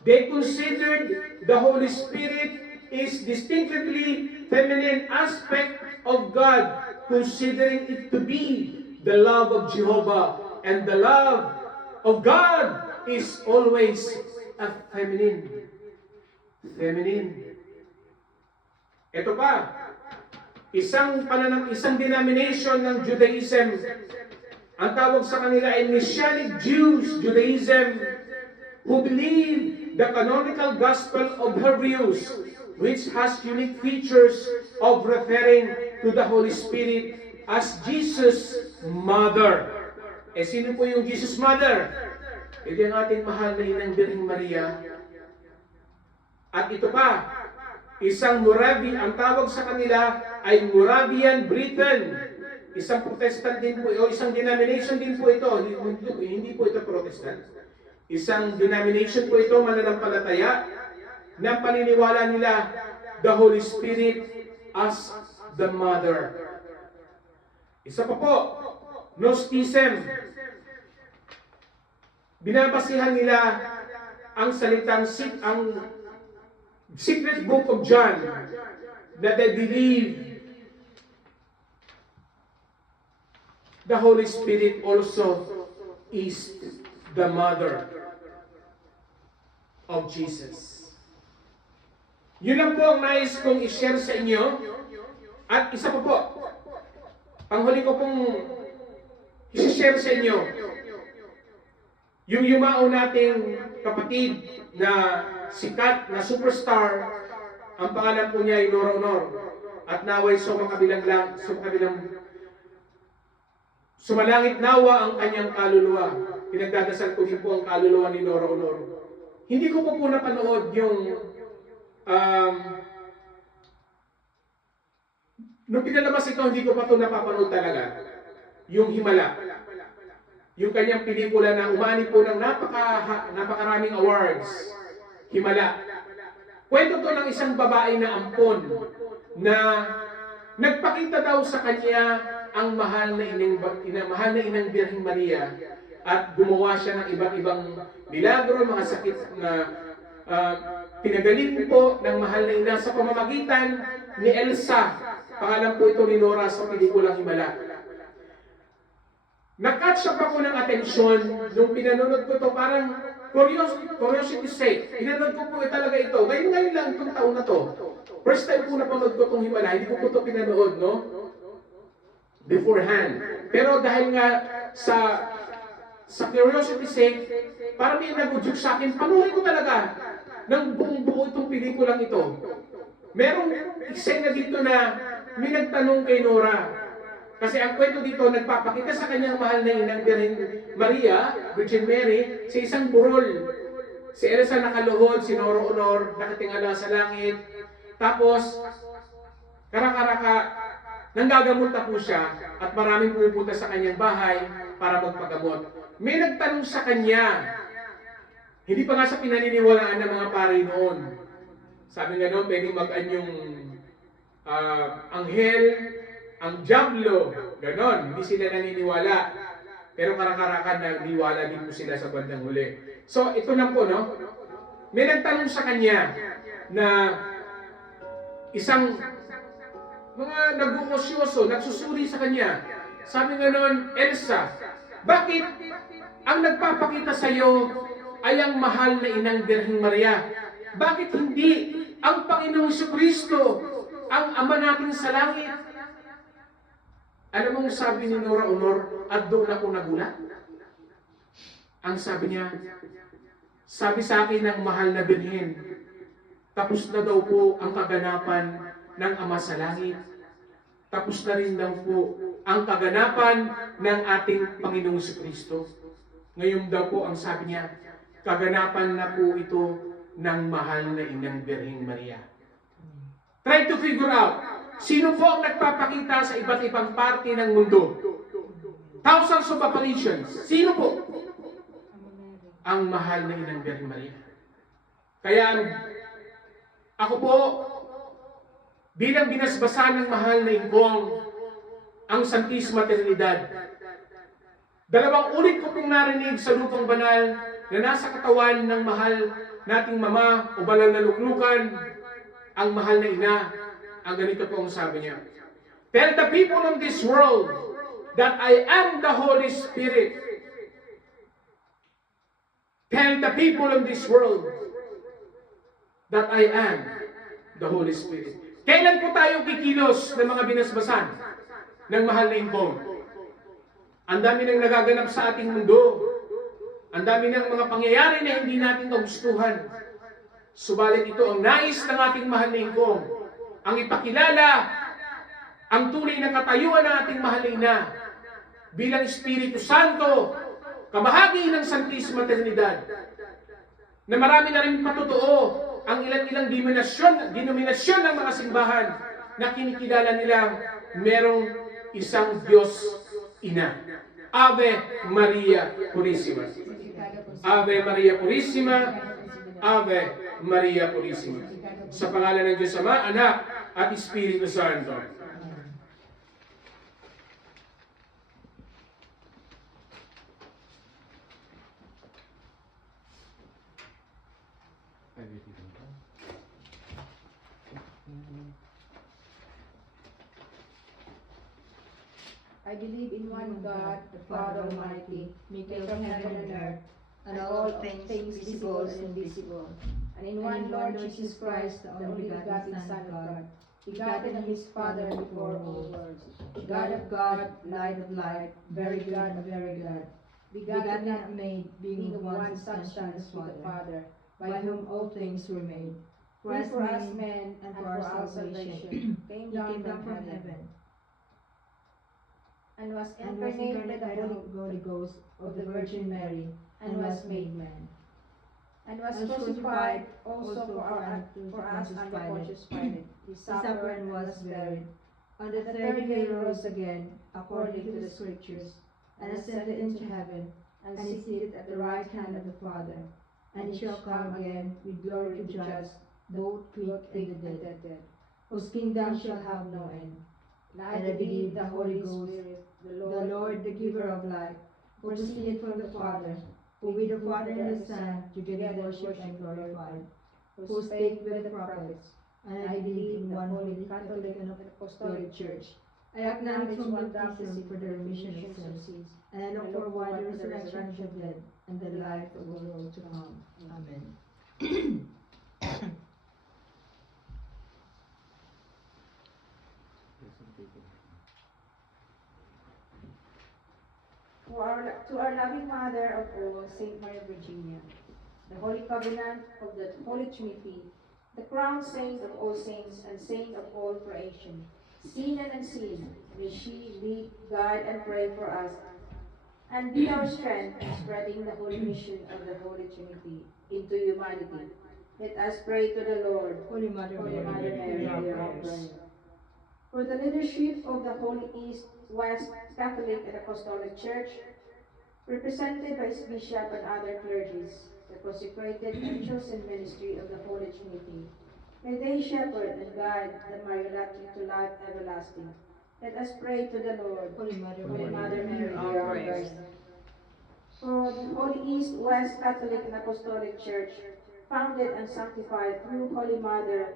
They considered the Holy Spirit is distinctively feminine aspect of God, considering it to be the love of Jehovah, and the love of God is always a feminine. Feminine. Ito pa, isang denomination ng Judaism Ang tawag sa kanila ay Messianic Jews, Judaism, who believe the canonical gospel of her views, which has unique features of referring to the Holy Spirit as Jesus' Mother. Sino po yung Jesus' Mother? Ito ang ating mahal na Inang Birheng Maria. At ito pa, isang Moravian, ang tawag sa kanila ay Moravian Britain. Isang Protestant din po, o isang denomination din po ito, hindi po ito Protestant. Isang denomination po ito, mananampalataya, na paniniwala nila the Holy Spirit as the Mother. Isa pa po, Gnosticism. Binabasihan nila ang salitang ang Secret Book of John, that they believe the Holy Spirit also is the Mother of Jesus. Yun lang po ang nais kong i-share sa inyo. At isa pa po, panghuli ko pong i-share sa inyo, yung yumao nating kapatid na sikat na superstar, ang pangalan po niya ay Nora Honor. At naway sumalangit nawa ang kanyang kaluluwa. Pinagdadasal ko din po ang kaluluwa ni Nora Honor. Hindi ko po napanood yung nung pinalabas ito, hindi ko pa ito napapanood talaga. Yung Himala. Yung kanyang pelikula na umani po ng napakaraming awards. Himala. Kwento to ng isang babae na ampon na nagpakita daw sa kanya ang mahal na Inang Birheng Maria at gumawa siya ng iba't ibang milagro, mga sakit na pinagaling po ng mahal na ina sa pamamagitan ni Elsa. Pangalan po ito ni Nora sa pelikulang Himala. Nakat siya pa po ng atensyon nung pinanood ko to, parang curiosity sake. Pinanood ko po talaga ito. Ngayon lang itong taon na to. First time po napanood ko itong Himala, hindi ko po ito pinanood, no? Beforehand. Pero dahil nga sa curiosity sake, parang may nag-udyok sa akin, panuhin ko talaga ng buong-buo itong pelikulang ito. Merong eksena dito na may nagtanong kay Nora. Kasi ang kwento dito, nagpapakita sa kanyang mahal na Inang Birheng Maria, Virgin Mary, sa isang burol. Si Elsa nakaluhod, si Nora Honor nakatingala sa langit. Tapos, karaka-raka, nanggagamot na po siya at maraming pumupunta sa kanyang bahay para magpagamot. May nagtanong sa kanya, hindi pa nga sa pinaniniwalaan ng mga pari noon. Sabi nga noon, pwedeng mag-anyong anghel, ang diablo, ganon, hindi sila naniniwala. Pero karaka-raka naniwala din po sila sa bandang huli. So, ito lang po, no? May nagtanong sa kanya na isang mga nag-uosyoso, nagsusuri sa kanya. Sabi nga noon, Elsa, bakit ang nagpapakita sa iyo ay ang mahal na Inang Birheng Maria? Bakit hindi ang Panginoong Jesucristo, ang Ama natin sa langit? Alam mong sabi ni Nora Honor, at doon ako nagulat? Ang sabi niya, sabi sa akin ng mahal na Birhen, tapos na daw po ang kaganapan ng Ama sa langit. Tapos na rin daw po ang kaganapan ng ating Panginoong Jesucristo. Ngayon daw po ang sabi niya, kaganapan na po ito ng mahal na Inang Birheng Maria. Try to figure out, sino po ang nagpapakita sa iba't ibang parte ng mundo? Thousands of apparitions. Sino po? Ang mahal na Inang Birheng Maria. Kaya ako po, bilang binasbasan ng mahal na Inggong, ang Santisima Trinidad, 2 ulit ko pong narinig sa lupang banal na nasa katawan ng mahal nating mama o banal na luklukan, ang mahal na ina, ang ganito po ang sabi niya. Tell the people of this world that I am the Holy Spirit. Tell the people of this world that I am the Holy Spirit. Kailan po tayo kikilos ng mga binasbasan ng mahal na Inggong? Ang dami nang nagaganap sa ating mundo. Ang dami ng mga pangyayari na hindi natin kagustuhan. Subalit ito ang nais ng ating mahal na Ingkong. Ang ipakilala ang tunay na katayuan ng ating mahal na Ina bilang Espiritu Santo, kabahagi ng Santisima Trinidad, na marami na rin patotoo ang ilang-ilang denominasyon ng mga simbahan na kinikilala nilang merong isang Diyos Ina. Ave Maria Purissima. Ave Maria Purissima. Ave Maria Purissima. Sa pangalan ng Diyos Ama, Anak, at Espiritu Santo. I believe in one God, the Father Almighty, maker of heaven and earth, and all things visible and invisible, and in one Lord Jesus Christ, the only begotten Son of God, begotten of his Father before all worlds, God of God, light of light, very God of very God, begotten not made, being of one substance with the Father, by whom all things were made. Who for us men and for our salvation came down from heaven, and was incarnated by the Holy Ghost of the Virgin Mary, and was made man, and was crucified also for us under Pontius Pilate. He suffered and was buried. On the third day he rose again, according to the Scriptures, and ascended into heaven, and is seated at the right hand of the Father. And he shall come again with glory to judge both quick and the dead, whose kingdom shall have no end. And I believe the Holy Ghost, the Lord, the giver of life, who proceeded from the Father, who with the Father and the Son together worshipped and glorified, who spake with the prophets. And I believe in one holy Catholic and Apostolic Church. I acknowledge one baptism for the remission of sins, and I look forward to the resurrection of the dead and the life of the world to come. Amen. To our loving Mother of all, Saint Mary Virginia, the Holy Covenant of the Holy Trinity, the crowned saint of all saints and saint of all creation, seen and unseen, may she lead, guide, and pray for us, and be our strength in spreading the holy mission of the Holy Trinity into humanity. Let us pray to the Lord. Holy Mother Mary, hear our prayer. For the leadership of the Holy East, West Catholic and Apostolic Church, represented by its bishop and other clergies, the consecrated and chosen ministry of the Holy Trinity, may they shepherd and guide the Mariolati to life everlasting. Let us pray to the Lord. Holy Mother Mary, hear hear our our prayers. prayers. For the Holy East, West Catholic and Apostolic Church, founded and sanctified through Holy Mother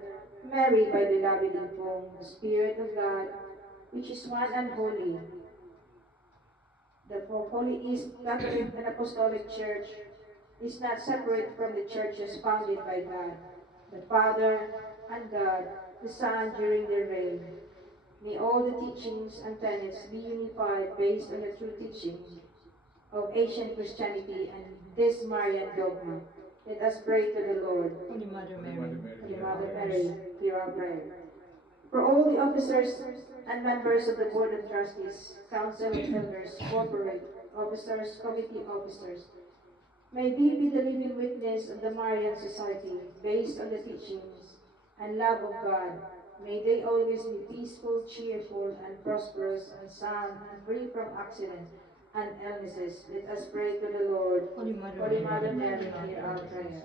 Mary by beloved Infong, the Spirit of God, which is one and holy. The Holy East Catholic and Apostolic Church is not separate from the churches founded by God, the Father and God, the Son during their reign. May all the teachings and tenets be unified based on the true teaching of ancient Christianity and this Marian dogma. Let us pray to the Lord. Holy Mother Mary, Holy Mother Mary, hear our prayer. For all the officers and members of the Board of Trustees, Council of Elders, Corporate Officers, Committee Officers, may they be the living witness of the Marian Society based on the teachings and love of God. May they always be peaceful, cheerful, and prosperous, and sound, and free from accident and illnesses. Let us pray to the Lord. Holy Mother Holy Mother Mary, hear our prayer.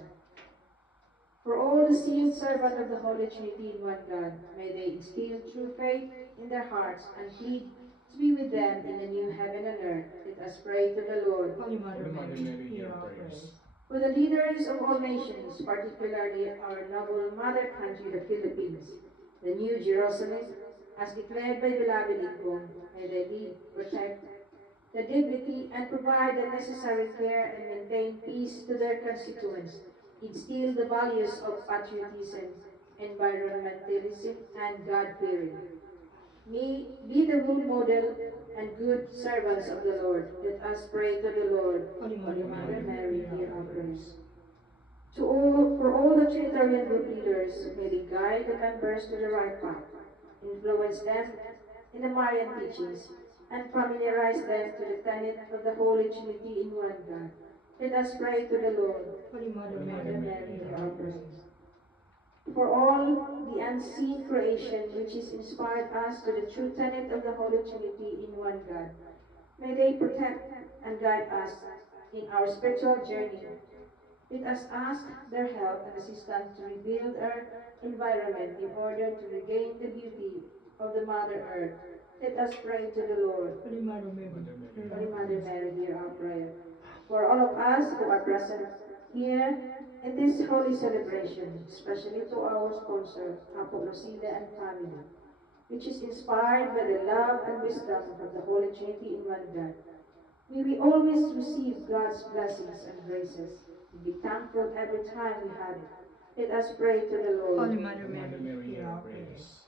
For all the sealed servants of the Holy Trinity in one God, may they instill true faith in their hearts and plead to be with them in the new heaven and earth. Let us pray to the Lord. Holy Mother Mary, hear our prayers. For the leaders of all nations, particularly our noble mother country, the Philippines, the New Jerusalem, as declared by beloved Infong, may they lead, protect the dignity, and provide the necessary care and maintain peace to their constituents, instill the values of patriotism, environmentalism, and God-fearing. May be the role model and good servants of the Lord. Let us pray to the Lord. Holy Holy Mother Mother Mary, Mary, hear our prayers. For all the Trinitarian group leaders, may they guide the members to the right path, influence them in the Marian teachings, and familiarize them to the tenet of the Holy Trinity in one God. Let us pray to the Lord. Holy Mother Mother Mary, Mary, hear hear our our prayers. prayers. For all the unseen creation which is inspired us to the true tenet of the Holy Trinity in one God, may they protect and guide us in our spiritual journey. Let us ask their help and assistance to rebuild our environment in order to regain the beauty of the Mother Earth. Let us pray to the Lord. Holy Mother Mary, hear Holy our Mother prayers. Mary, hear our prayer. For all of us who are present here in this holy celebration, especially to our sponsor, Apo Lucila and family, which is inspired by the love and wisdom of the Holy Trinity in one God. May we always receive God's blessings and graces and be thankful every time we have it. Let us pray to the Lord. Holy Mother Mary, hear our prayers.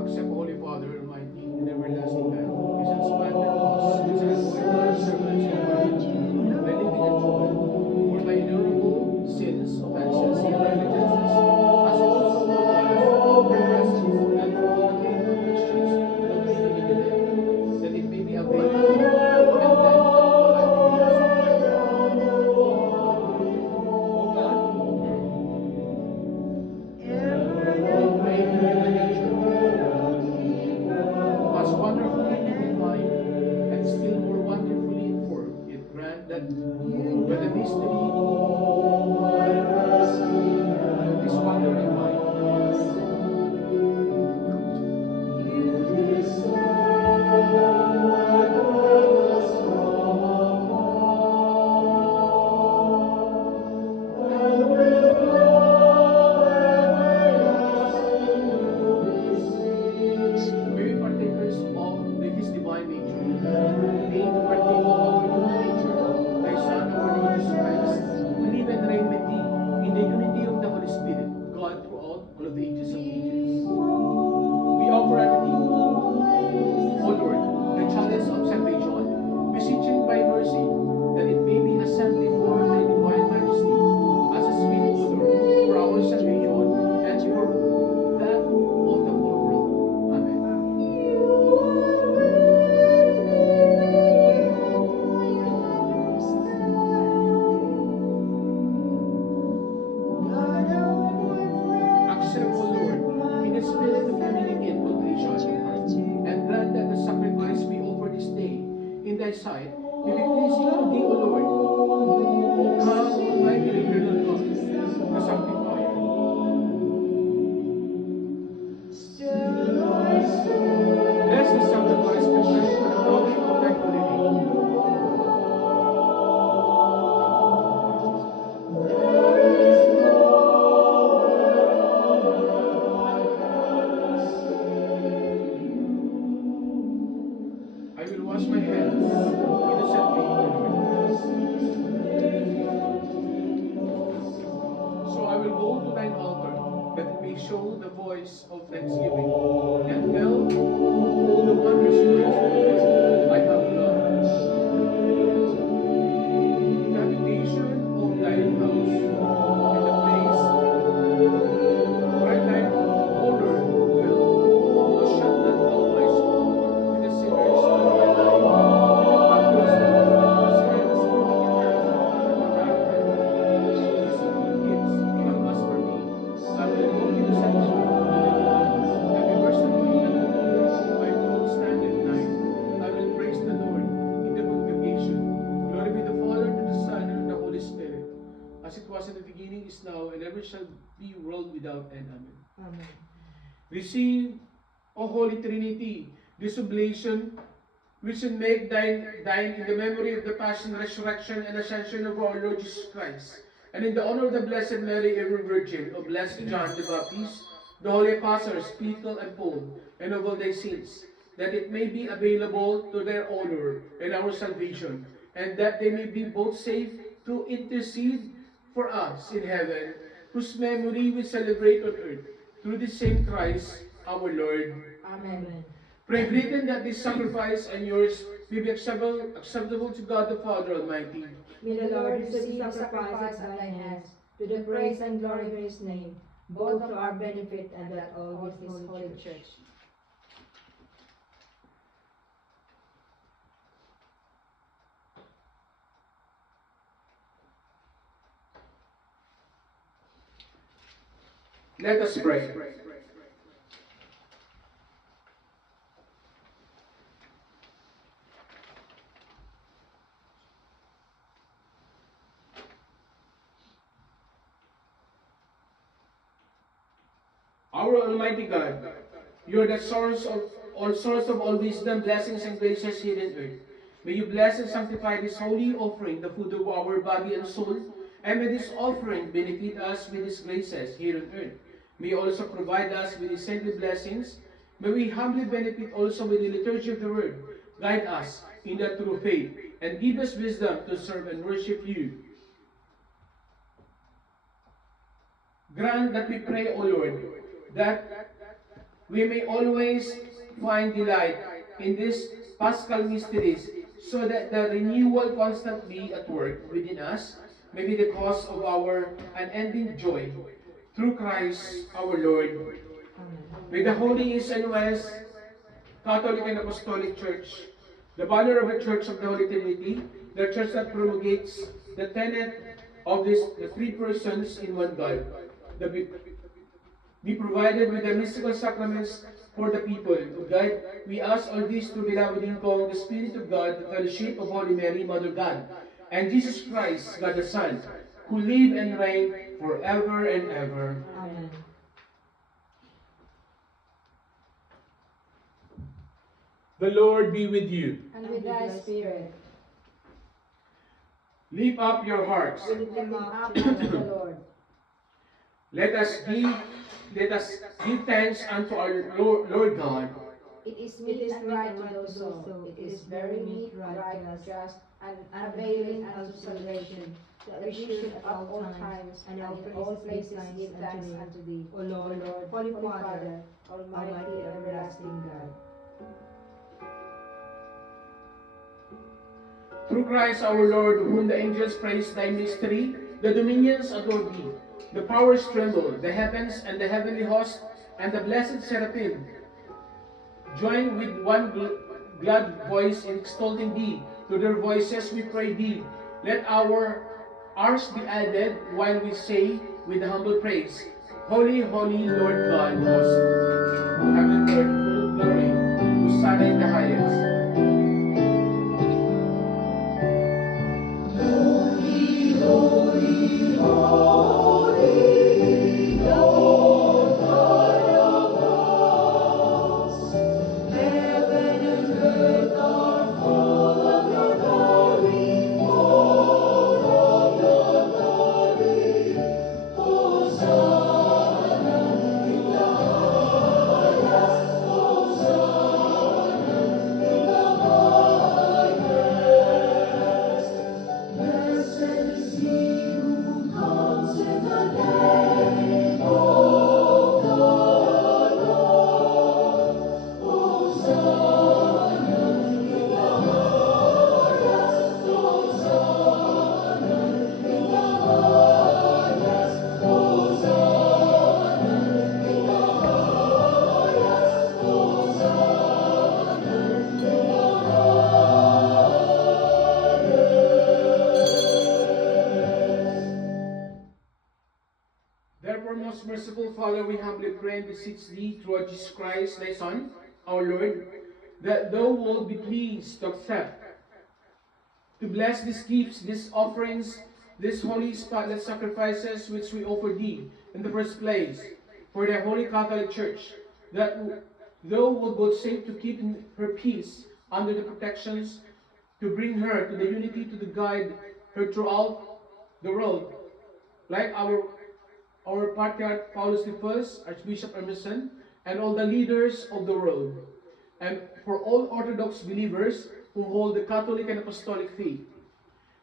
Accept, Holy Father, Almighty and everlasting God, these expanded us, which are anointed servants of God, by living and true God, for my innumerable sins, offenses, and negligences, as also of the ones here present, and for all the faithful Christians who believe in the dead, that it may be avenged and led unto the life everlasting. O God, who pray in human nature, was wonderfully dignified and still more wonderfully informed, yet grant that by the mystery of this wondering mind, may we partakers of his divine nature, being to partake of our human nature, thy Son, our Lord Jesus Christ, who live and reign with thee in the unity of the Holy Spirit, God throughout all of the ages of ages. We offer unto thee, O Lord, the chalice of salvation, beseeching by mercy that it may be ascend before thy divine majesty as a sweet odor for our salvation and for that of the whole world. Amen. Accept, O Lord, in the spirit of humility and contrition of heart, and grant that the sacrifice we offer this day in thy sight may be pleasing to thee, O Lord. O God, Almighty and eternal God, the Sanctifier. Bless the sacrifice prepared for the glory of thy holy name. I will wash my hands innocently, O Lord. So I will never shall be world without end. Amen. Amen. Receive, O Holy Trinity, this oblation, which will make thine in the memory of the passion, resurrection, and ascension of our Lord Jesus Christ, and in the honor of the Blessed Mary, ever Virgin, of Blessed John the Baptist, the holy apostles, Peter and Paul, and of all thy saints, that it may be available to their honor and our salvation, and that they may be both safe to intercede for us in heaven, whose memory we celebrate on earth, through the same Christ our Lord. Amen. Pray, brethren, that this sacrifice and yours may be acceptable to God the Father Almighty. May the Lord receive the sacrifice at thy hands, to the praise and glory of his name, both to our benefit and that of his holy church. Let us pray. Our Almighty God, you are the source of all wisdom, blessings, and graces here on earth. May you bless and sanctify this holy offering, the food of our body and soul, and may this offering benefit us with His graces here on earth. May you also provide us with His saintly blessings. May we humbly benefit also with the liturgy of the Word. Guide us in the true faith, and give us wisdom to serve and worship you. Grant that we pray, O Lord, that we may always find delight in these Paschal mysteries, so that the renewal constantly at work within us may be the cause of our unending joy. Through Christ our Lord. May the Holy East and West Catholic and Apostolic Church, the banner of the Church of the Holy Trinity, the church that promulgates the tenet of the three persons in one God, be provided with the mystical sacraments for the people of God. We ask all this through beloved Incong, the Spirit of God, the fellowship of Holy Mary, Mother God, and Jesus Christ, God the Son, who live and reign forever and ever. Amen. The Lord be with you. And with thy spirit, Lift up your hearts. we lift them up to the Lord. Let us give thanks unto our Lord God. It is meet and right to do so. It is very meet, right, just, and availing unto salvation, that we should at all times and in all places give thanks unto thee, O Lord, Holy Father, Almighty, everlasting God. Through Christ our Lord, whom the angels praise thy mystery, the dominions adore thee, the powers tremble, the heavens and the heavenly host, and the blessed seraphim join with one glad voice in extolling thee. To their voices we pray thee. Let ours be added while we say with humble praise, Holy, holy, Lord God, most heaven and earth, full of glory, Hosanna in the highest. Therefore, most merciful Father, we humbly pray and beseech thee through Jesus Christ, thy Son, our Lord, that thou wilt be pleased to accept, to bless these gifts, these offerings, these holy spotless sacrifices which we offer thee in the first place, for the Holy Catholic Church, that thou would vouchsafe to keep in her peace under the protections, to bring her to the unity to guide her throughout the world, like our Patriarch Paulus I, Archbishop Emerson, and all the leaders of the world, and for all Orthodox believers who hold the Catholic and Apostolic faith.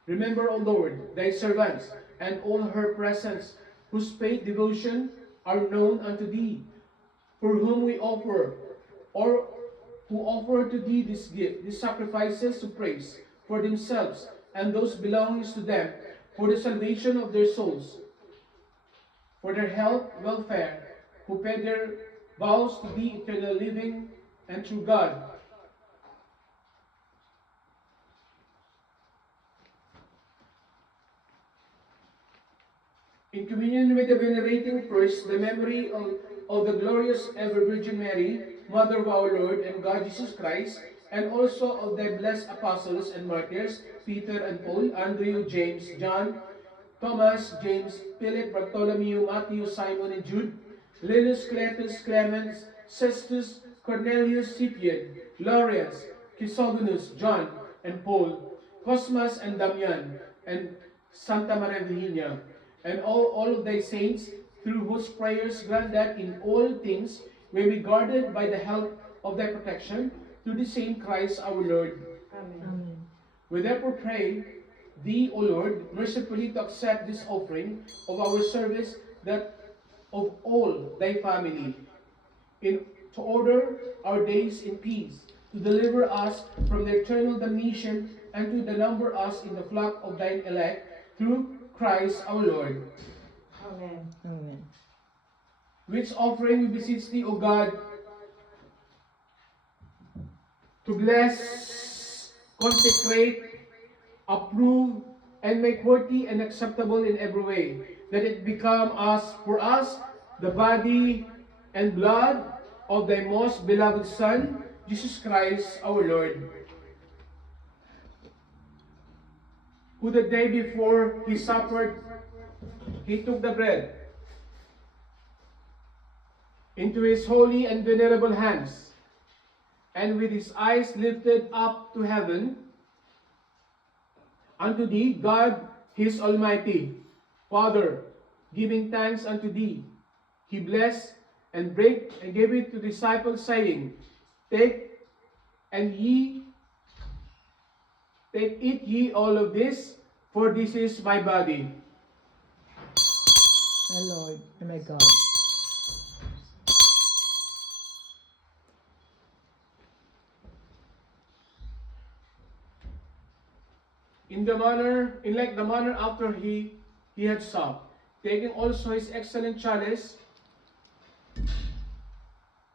Remember, O Lord, thy servants, and all her presence, whose faith devotion are known unto thee, for whom we offer, or who offer to thee this gift, these sacrifices of praise for themselves and those belonging to them, for the salvation of their souls, for their health, welfare, who pay their vows to thee, eternal living and true God. In communion with the venerating first, the memory of the glorious ever Virgin Mary, Mother of our Lord and God Jesus Christ, and also of the blessed apostles and martyrs, Peter and Paul, Andrew, James, John, Thomas, James, Philip, Bartholomew, Matthew, Simon, and Jude, Linus, Cletus, Clemens, Cestus, Cornelius, Cyprian, Lawrence, Chrysogonus, John, and Paul, Cosmas and Damian, and Santa Maria Virginia, and all of thy saints, through whose prayers grant that in all things may be guarded by the help of thy protection, through the same Christ our Lord. Amen. We therefore pray thee, O Lord, mercifully to accept this offering of our service, that of all thy family, to order our days in peace, to deliver us from the eternal damnation, and to number us in the flock of thine elect, through Christ our Lord. Amen. Amen. Which offering we beseech thee, O God, to bless, consecrate, approve, and make worthy and acceptable in every way, that it become for us the body and blood of thy most beloved Son, Jesus Christ our Lord, who the day before he suffered, he took the bread into his holy and venerable hands, and with his eyes lifted up to heaven, unto thee, God, his Almighty, Father, giving thanks unto thee, he blessed and brake and gave it to disciples, saying, Take eat ye all of this, for this is my body. My Lord and my God. In like the manner after he had supped, taking also his excellent chalice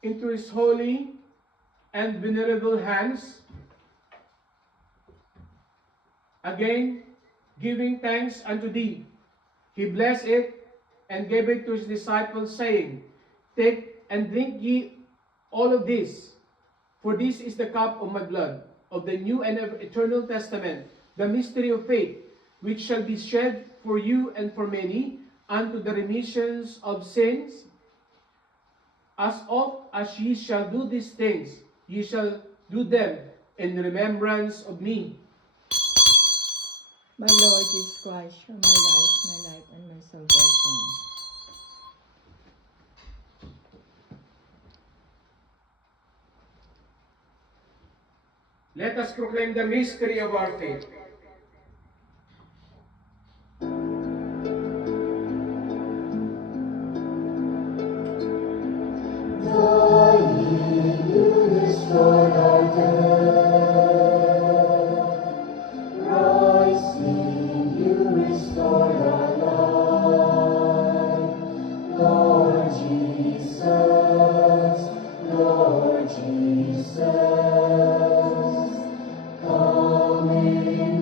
into his holy and venerable hands, again giving thanks unto thee, he blessed it and gave it to his disciples, saying, Take and drink ye all of this, for this is the cup of my blood, of the new and eternal testament, the mystery of faith, which shall be shed for you and for many, unto the remissions of sins. As oft as ye shall do these things, ye shall do them in remembrance of me. My Lord Jesus Christ, you're my life, and my salvation. Let us proclaim the mystery of our faith. Dying, you destroyed our death. Rising, you restored our life. Lord Jesus, Lord Jesus, come in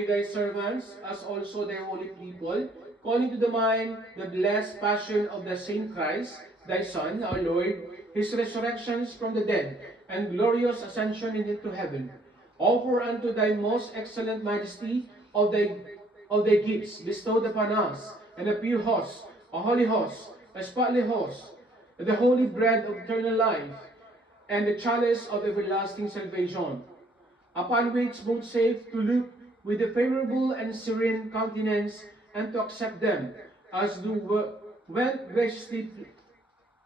with thy servants, as also thy holy people, calling to the mind the blessed passion of the same Christ, thy Son, our Lord, his resurrections from the dead, and glorious ascension into heaven. Offer unto thy most excellent majesty of thy gifts bestowed upon us, and a pure host, a holy host, a spotless host, the holy bread of eternal life, and the chalice of everlasting salvation, upon which both save to look with a favorable and serene countenance, and to accept them, as do well graciously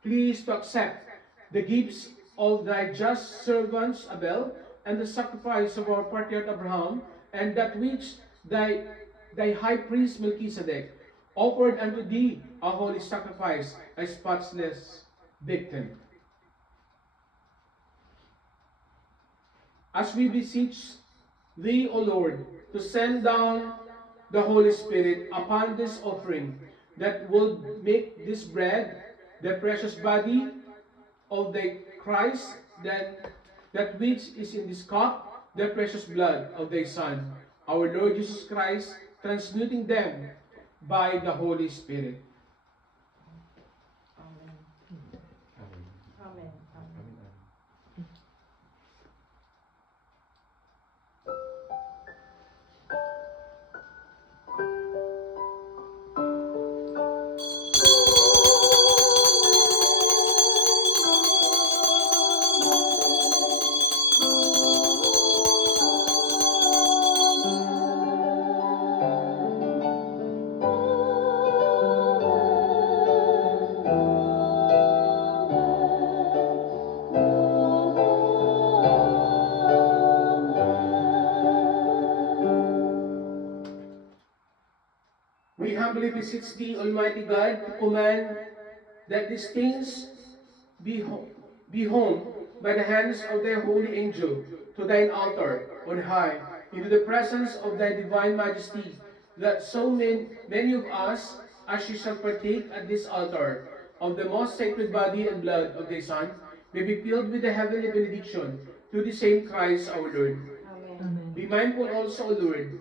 pleased to accept the gifts of thy just servants Abel, and the sacrifice of our patriarch Abraham, and that which thy high priest Melchizedek offered unto thee a holy sacrifice, a spotless victim. As we beseech thee, O Lord, to send down the Holy Spirit upon this offering, that will make this bread the precious body of thy Christ, that which is in this cup, the precious blood of thy Son, our Lord Jesus Christ, transmuting them by the Holy Spirit. Amen. Amen. We humbly beseech thee, Almighty God, to command that these things be home by the hands of thy holy angel to thine altar on high, into the presence of thy divine majesty, that so many of us, as she shall partake at this altar of the most sacred body and blood of thy Son, may be filled with the heavenly benediction through the same Christ our Lord. Amen. Be mindful also, O Lord,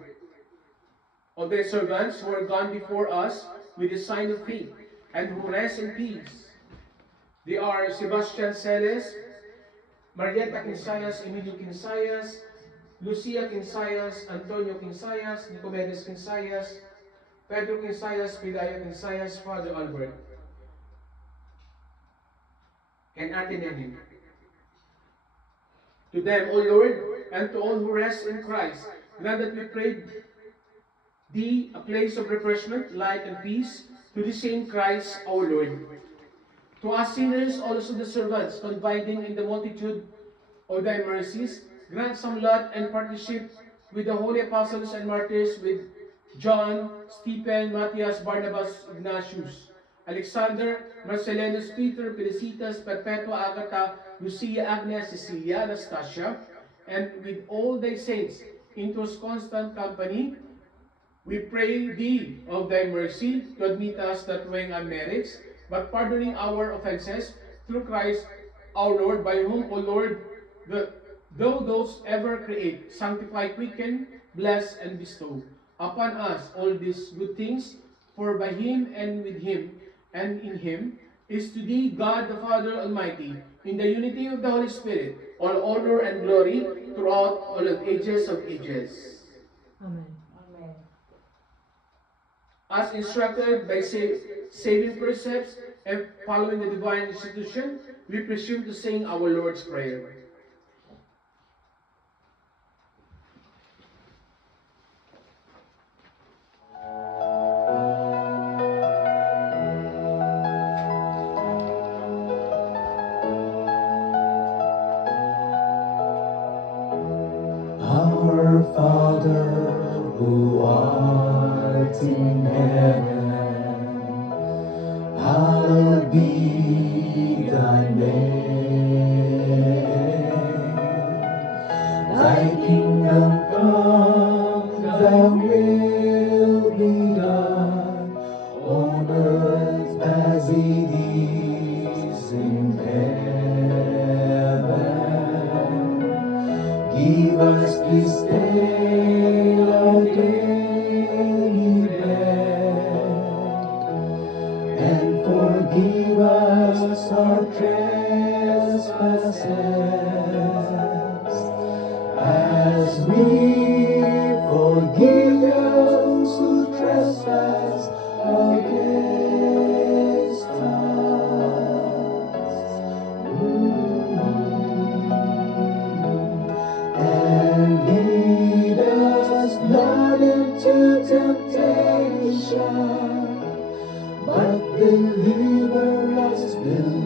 of thy servants who are gone before us with the sign of faith, and who rest in peace. They are Sebastian Celes, Marietta Quinsayas, Emilio Quinsayas, Lucia Quinsayas, Antonio Quinsayas, Nicomedes Quinsayas, Pedro Quinsayas, Pidaya Quinsayas, Father Albert, and Ate Nenin. To them, O Lord, and to all who rest in Christ, grant that we pray thee a place of refreshment, light, and peace, to the same Christ our Lord. To us sinners, also the servants, confiding in the multitude of thy mercies, grant some lot and partnership with the holy apostles and martyrs, with John, Stephen, Matthias, Barnabas, Ignatius, Alexander, Marcellinus, Peter, Felicitas, Perpetua, Agatha, Lucia, Agnes, Cecilia, Anastasia, and with all thy saints, in whose constant company we pray thee of thy mercy to admit us not knowing our merits, but pardoning our offenses through Christ our Lord, by whom, O Lord, thou dost ever create, sanctify, quicken, bless, and bestow upon us all these good things, for by him and with him and in him is to thee, God the Father Almighty, in the unity of the Holy Spirit, all honor and glory throughout all of ages of ages. Amen. As instructed by saving precepts and following the divine institution, we presume to sing our Lord's Prayer. Our Father, who art in heaven, hallowed be thy name. Thy kingdom come, thy will be done, on earth as it is in heaven. Give us this day our our daily bread, and forgive us our trespasses, as we forgive those who trespass against us. And lead us not into temptation, but deliver us from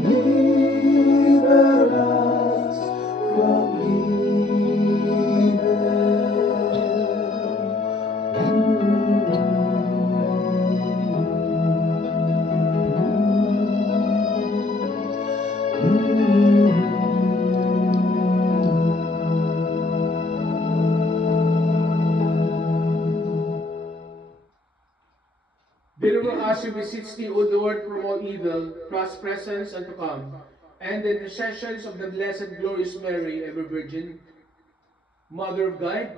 Deliver us, we beseech thee, O Lord, from all evil, past, present, and to come, and the intercessions of the blessed glorious Mary, ever Virgin, Mother of God,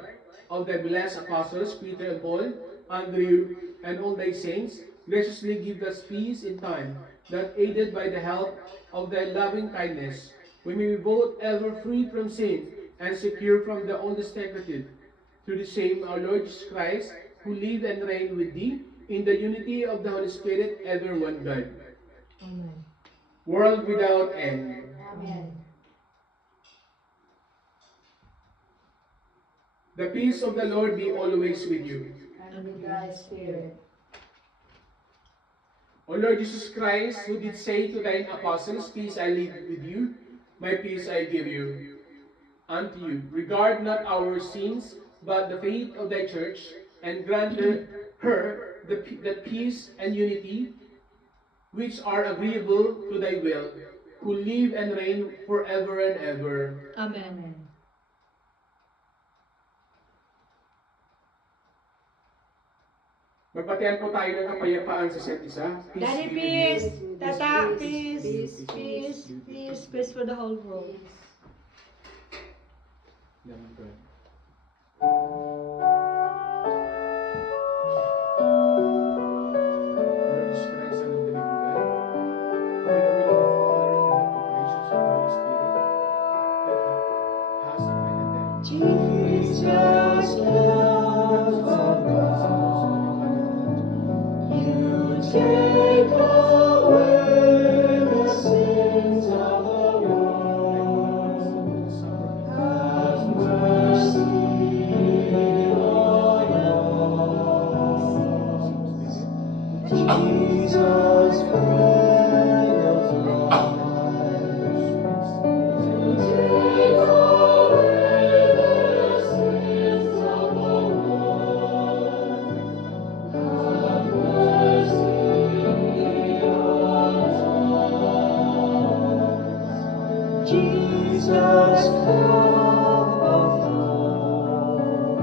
of thy blessed apostles, Peter and Paul, Andrew, and all thy saints, graciously give us peace in time, that aided by the help of thy loving kindness, we may be both ever free from sin and secure from the all destructive. Through the same our Lord Jesus Christ, who live and reign with thee, in the unity of the Holy Spirit, ever one God. Amen. World without end. Amen. The peace of the Lord be always with you. And with thy spirit. O Lord Jesus Christ, who did say to thine apostles, Peace I leave with you, my peace I give you. Unto you, regard not our sins, but the faith of thy church, and grant her that peace and unity which are agreeable to thy will, who live and reign forever and ever. Amen. Amen. Magpatian po tayo ng kapayapaan sa isa't isa. Daddy, be with you. peace. Tata, peace. Peace. Peace. Peace for the whole world. Amen. Lord Jesus Christ, Son of the living God, with the will of the Father and the operations of the Holy Spirit, that has appointed them. Jesus, love of God, you take away the sins of the world. Have mercy on us. Jesus, bread of life, take away the sins of the world. Have mercy on us. Jesus, cup of hope,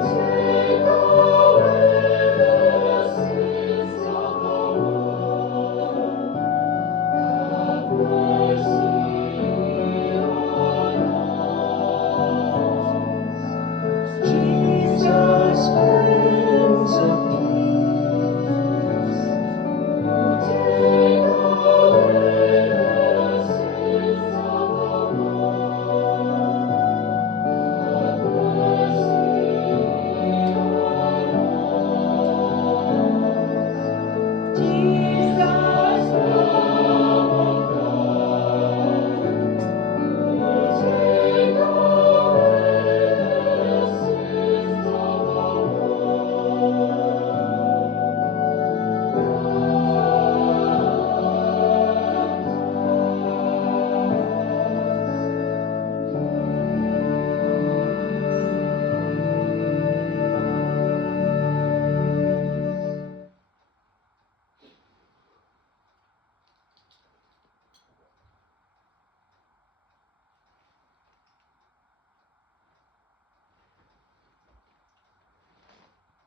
take away the sins of the world. Have mercy on us. Jesus, Prince of Peace, take away the sins of the world. Have mercy on us. Jesus, Lamb of God, take away the sins of the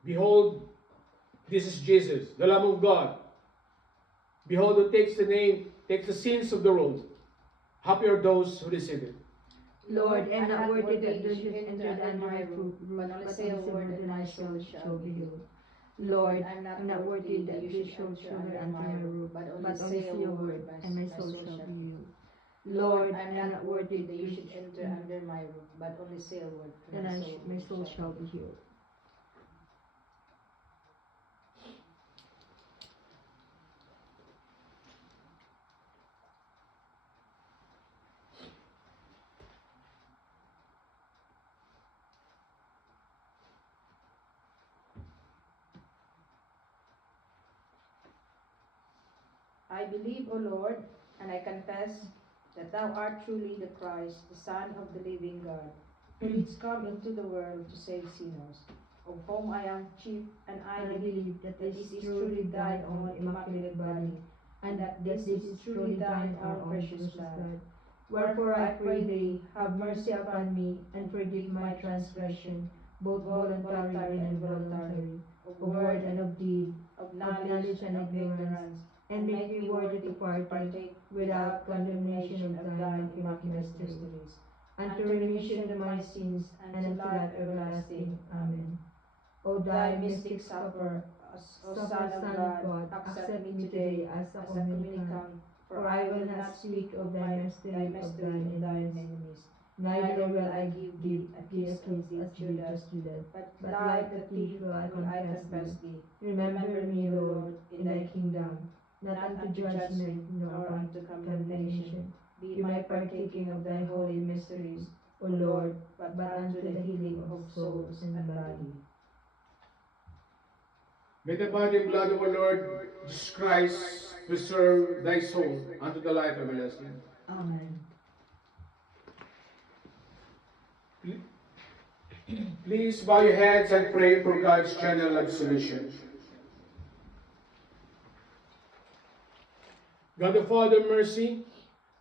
Behold, this is Jesus, the Lamb of God. Behold, who takes the sins of the world. Happy are those who receive it. Lord, I am not worthy that you should enter under my roof, but only say a word and my soul shall be healed. Lord, I am not worthy that you should enter under my roof, but only say a word and my soul shall be healed. Lord, I am not worthy that you should enter under my roof, but only say a word and my soul shall be healed. I believe, O Lord, and I confess that thou art truly the Christ, the Son of the living God, who didst come into the world to save sinners, of whom I am chief, and I believe that this is truly thine own immaculate body, and that this is truly thine own precious blood. Wherefore I pray thee, have mercy upon me, and forgive my transgression, both voluntary and involuntary, of word and of deed, of knowledge and of ignorance, and make me worthy to partake without condemnation of thine immaculate mysteries, unto remission of my sins, and unto life everlasting. Amen. O thy mystic supper, O Son of God, accept me today as a communicant, for I will not speak of thy mystery of thine enemies, neither will I give thee a kiss of thee, Judas, but like the thief will I confess thee. Remember me, Lord, in thy kingdom, not unto judgment, nor unto condemnation. Be my partaking of thy holy mysteries, O Lord, but unto the healing of souls and body. May the body and blood of our Lord Jesus Christ preserve thy soul unto the life everlasting. Amen. Please bow your heads and pray for God's general absolution. God the Father, mercy,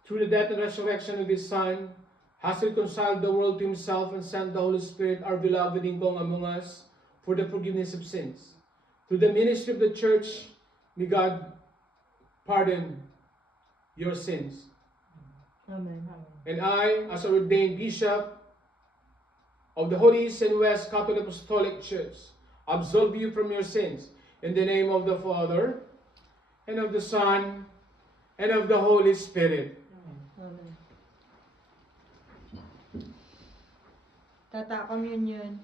through the death and resurrection of His Son, has reconciled the world to Himself and sent the Holy Spirit, our beloved Ingkong, among us for the forgiveness of sins. Through the ministry of the Church, may God pardon your sins. Amen. And I, as a ordained bishop of the Holy East and West Catholic Apostolic Church, absolve you from your sins in the name of the Father, and of the Son, and of the Holy Spirit. Amen. Tata Communion.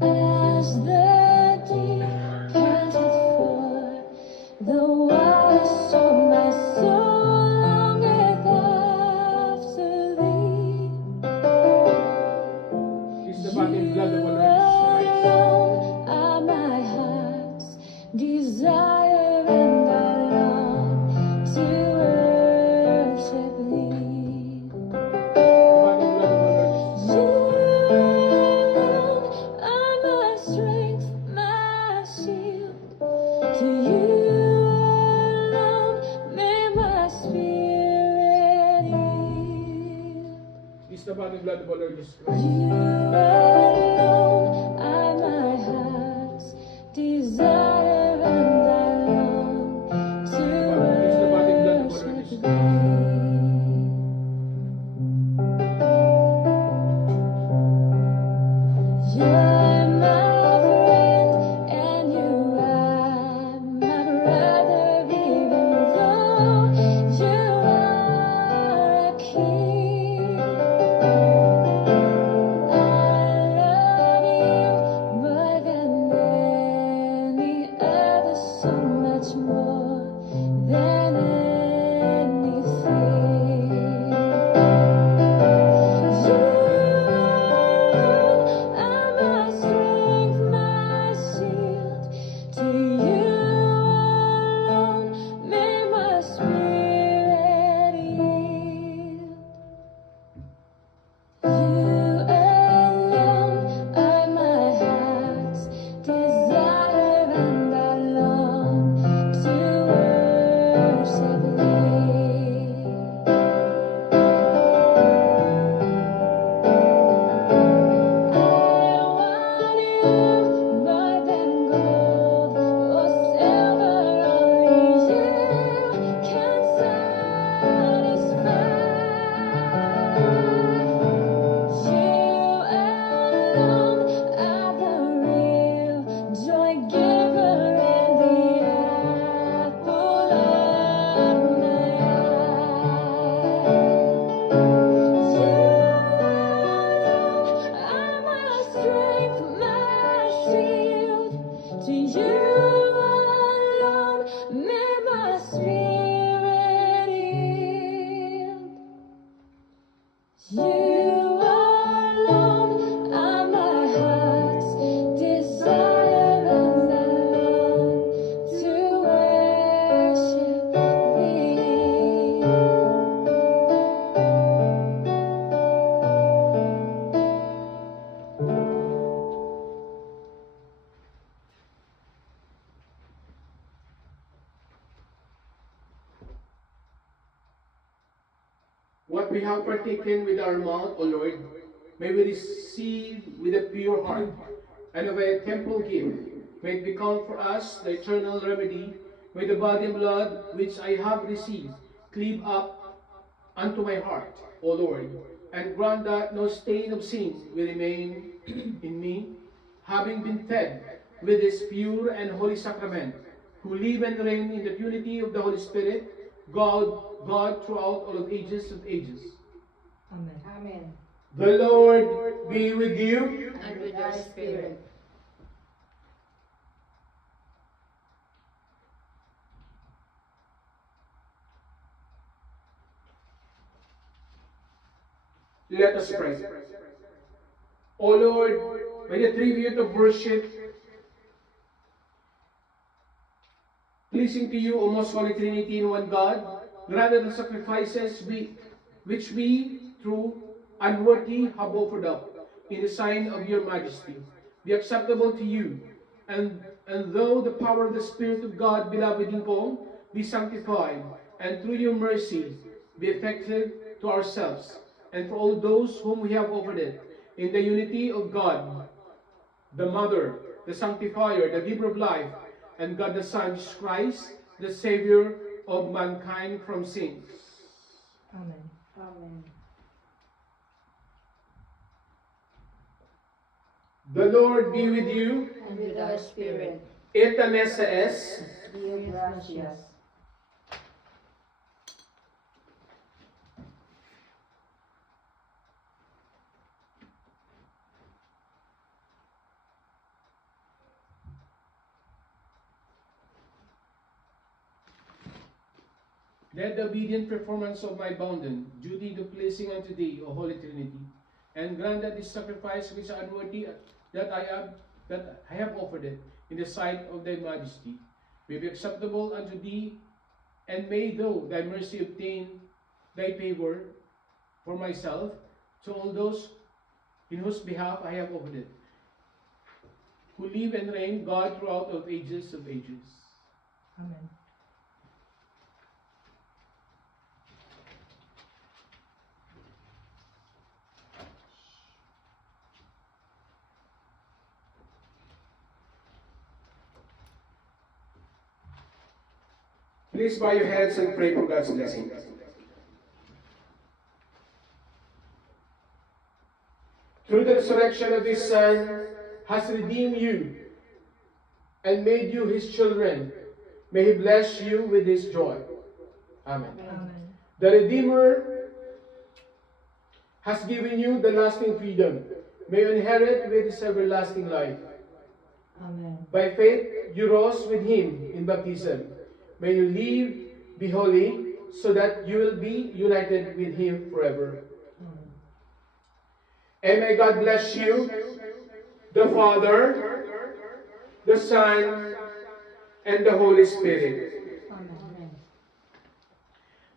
As the deep panteth for the waters, so my soul longeth after thee. Is the body and blood of our You Lord Jesus Christ. alone are my heart's desire, and I long to worship thee. The body and blood of our Lord Jesus You Christ. alone are my strength, my shield. To you alone may my spirit yield. Is the body and blood of our Lord Jesus Christ. You alone are my heart's desire, and I long to Is the body and blood of our Lord worship Jesus thee. Christ. You're my friend, and you are my brother, even though you are a king. I love what we have partaken with our mouth, O Lord, may we receive with a pure heart, and of a temple gift, may it become for us the eternal remedy. May the body and blood which I have received cleave up unto my heart, O Lord, and grant that no stain of sin will remain in me, having been fed with this pure and holy sacrament, who live and reign in the unity of the Holy Spirit, God throughout all of ages of ages. Amen. Amen. The Lord be with you. And with thy spirit. Let us pray. O Lord, by the tribute of worship, pleasing to you, O most holy Trinity in one God, grant the sacrifices which we, through unworthy, have offered up in the sign of your majesty, be acceptable to you, and though the power of the Spirit of God, beloved in Paul, be sanctified, and through your mercy be effective to ourselves, and for all those whom we have offered it, in the unity of God, the Mother, the Sanctifier, the Giver of life, and God the Son, Jesus Christ, the Savior of mankind from sins. Amen. Amen. The Lord be with you. And with thy spirit. Esta mesa es. Dio gracias. Let the obedient performance of my bounden duty do pleasing unto thee, O Holy Trinity, and grant that this sacrifice which I unworthy that I have offered it in the sight of thy majesty may be acceptable unto thee, and may thou thy mercy obtain thy favor for myself to all those in whose behalf I have offered it, who live and reign God throughout of ages of ages. Amen. Please bow your heads and pray for God's blessing. Through the resurrection of His Son, has redeemed you and made you His children. May He bless you with His joy. Amen. Amen. The Redeemer has given you the lasting freedom. May you inherit with His everlasting life. Amen. By faith, you rose with Him in baptism. May you live, be holy, so that you will be united with Him forever. Amen. And may God bless you, the Father, the Son, and the Holy Spirit. Amen.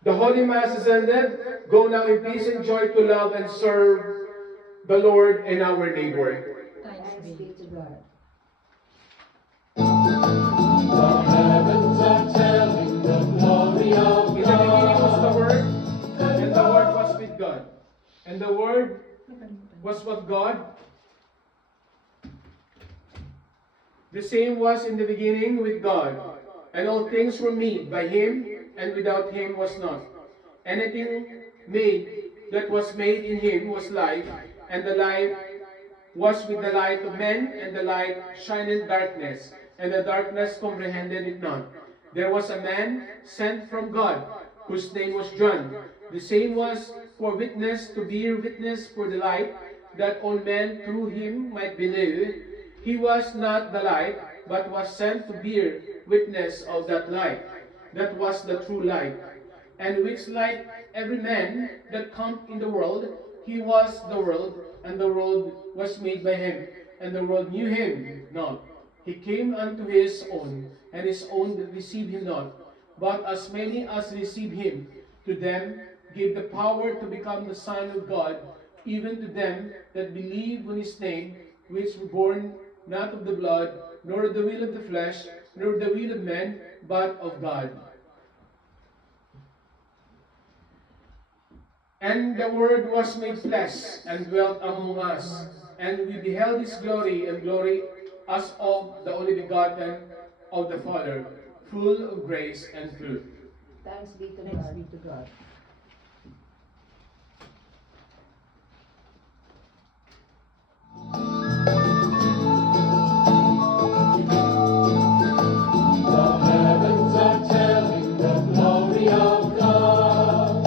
The Holy Mass is ended. Go now in peace and joy to love and serve the Lord and our neighbor. Thanks Thanks be. be to God. The heavens are telling the glory of In the beginning was God. the Word, and the Word was with God. And the Word was what God. The same was in the beginning with God. And all things were made by Him, and without Him was not anything made that was made. In Him was life, and the life was with the light of men, and the light shined in darkness, and the darkness comprehended it not. There was a man sent from God, whose name was John. The same was for witness, to bear witness for the light, that all men through him might believe. He was not the light, but was sent to bear witness of that light. That was the true light, and which light every man that cometh in the world. He was the world, and the world was made by him, and the world knew him not. He came unto his own, and his own received him not. But as many as received him, to them gave the power to become the Son of God, even to them that believe on his name, which were born not of the blood, nor of the will of the flesh, nor of the will of men, but of God. And the Word was made flesh and dwelt among us, and we beheld his glory, and glory as of the only begotten of the Father, full of grace and truth. Thanks be to Thanks God. be to God. The heavens are telling the glory of God,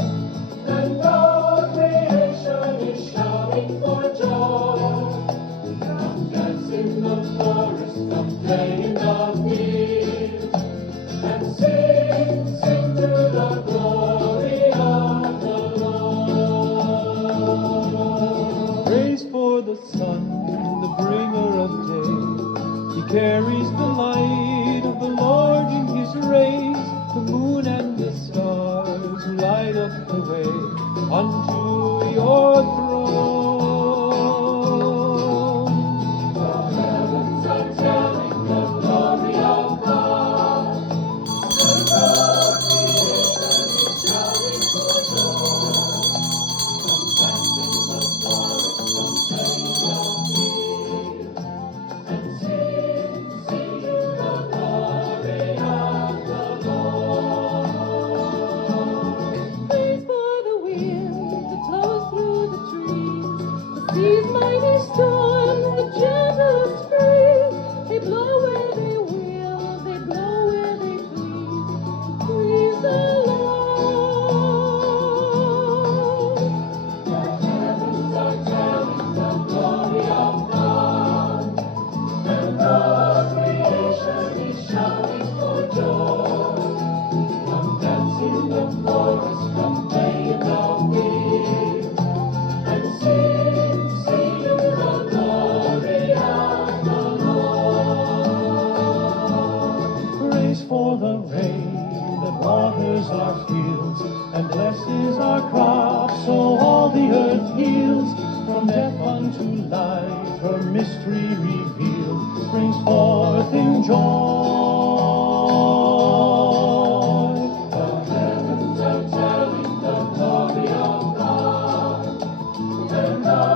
and all creation is shouting for joy. Come dance in the forest, come play in the field, and sing, sing to the glory of the Lord. Praise for the sun, the bringer of day. He carries the light of the Lord in his rays. The moon and the stars who light up the way unto your throne. The heavens are telling the glory of God, and all creation is shouting for joy. Come dance in the forest, come play in the field, and sing, sing to the glory of the Lord. Praise for the wind that blows through the trees, the sea's mighty storms, the gentlest breeze. They blow where they will, they blow where they please. Praise the Lord. The heavens are telling the glory of God, and all creation is shouting for joy. Come dance in the forest, come play in the field, and sing, sing to the glory of the Lord. Praise for the rain that waters our fields and blesses our crops, so all the earth yields. From death unto life, her mystery revealed, springs forth in joy. The heavens are telling the glory of God, and all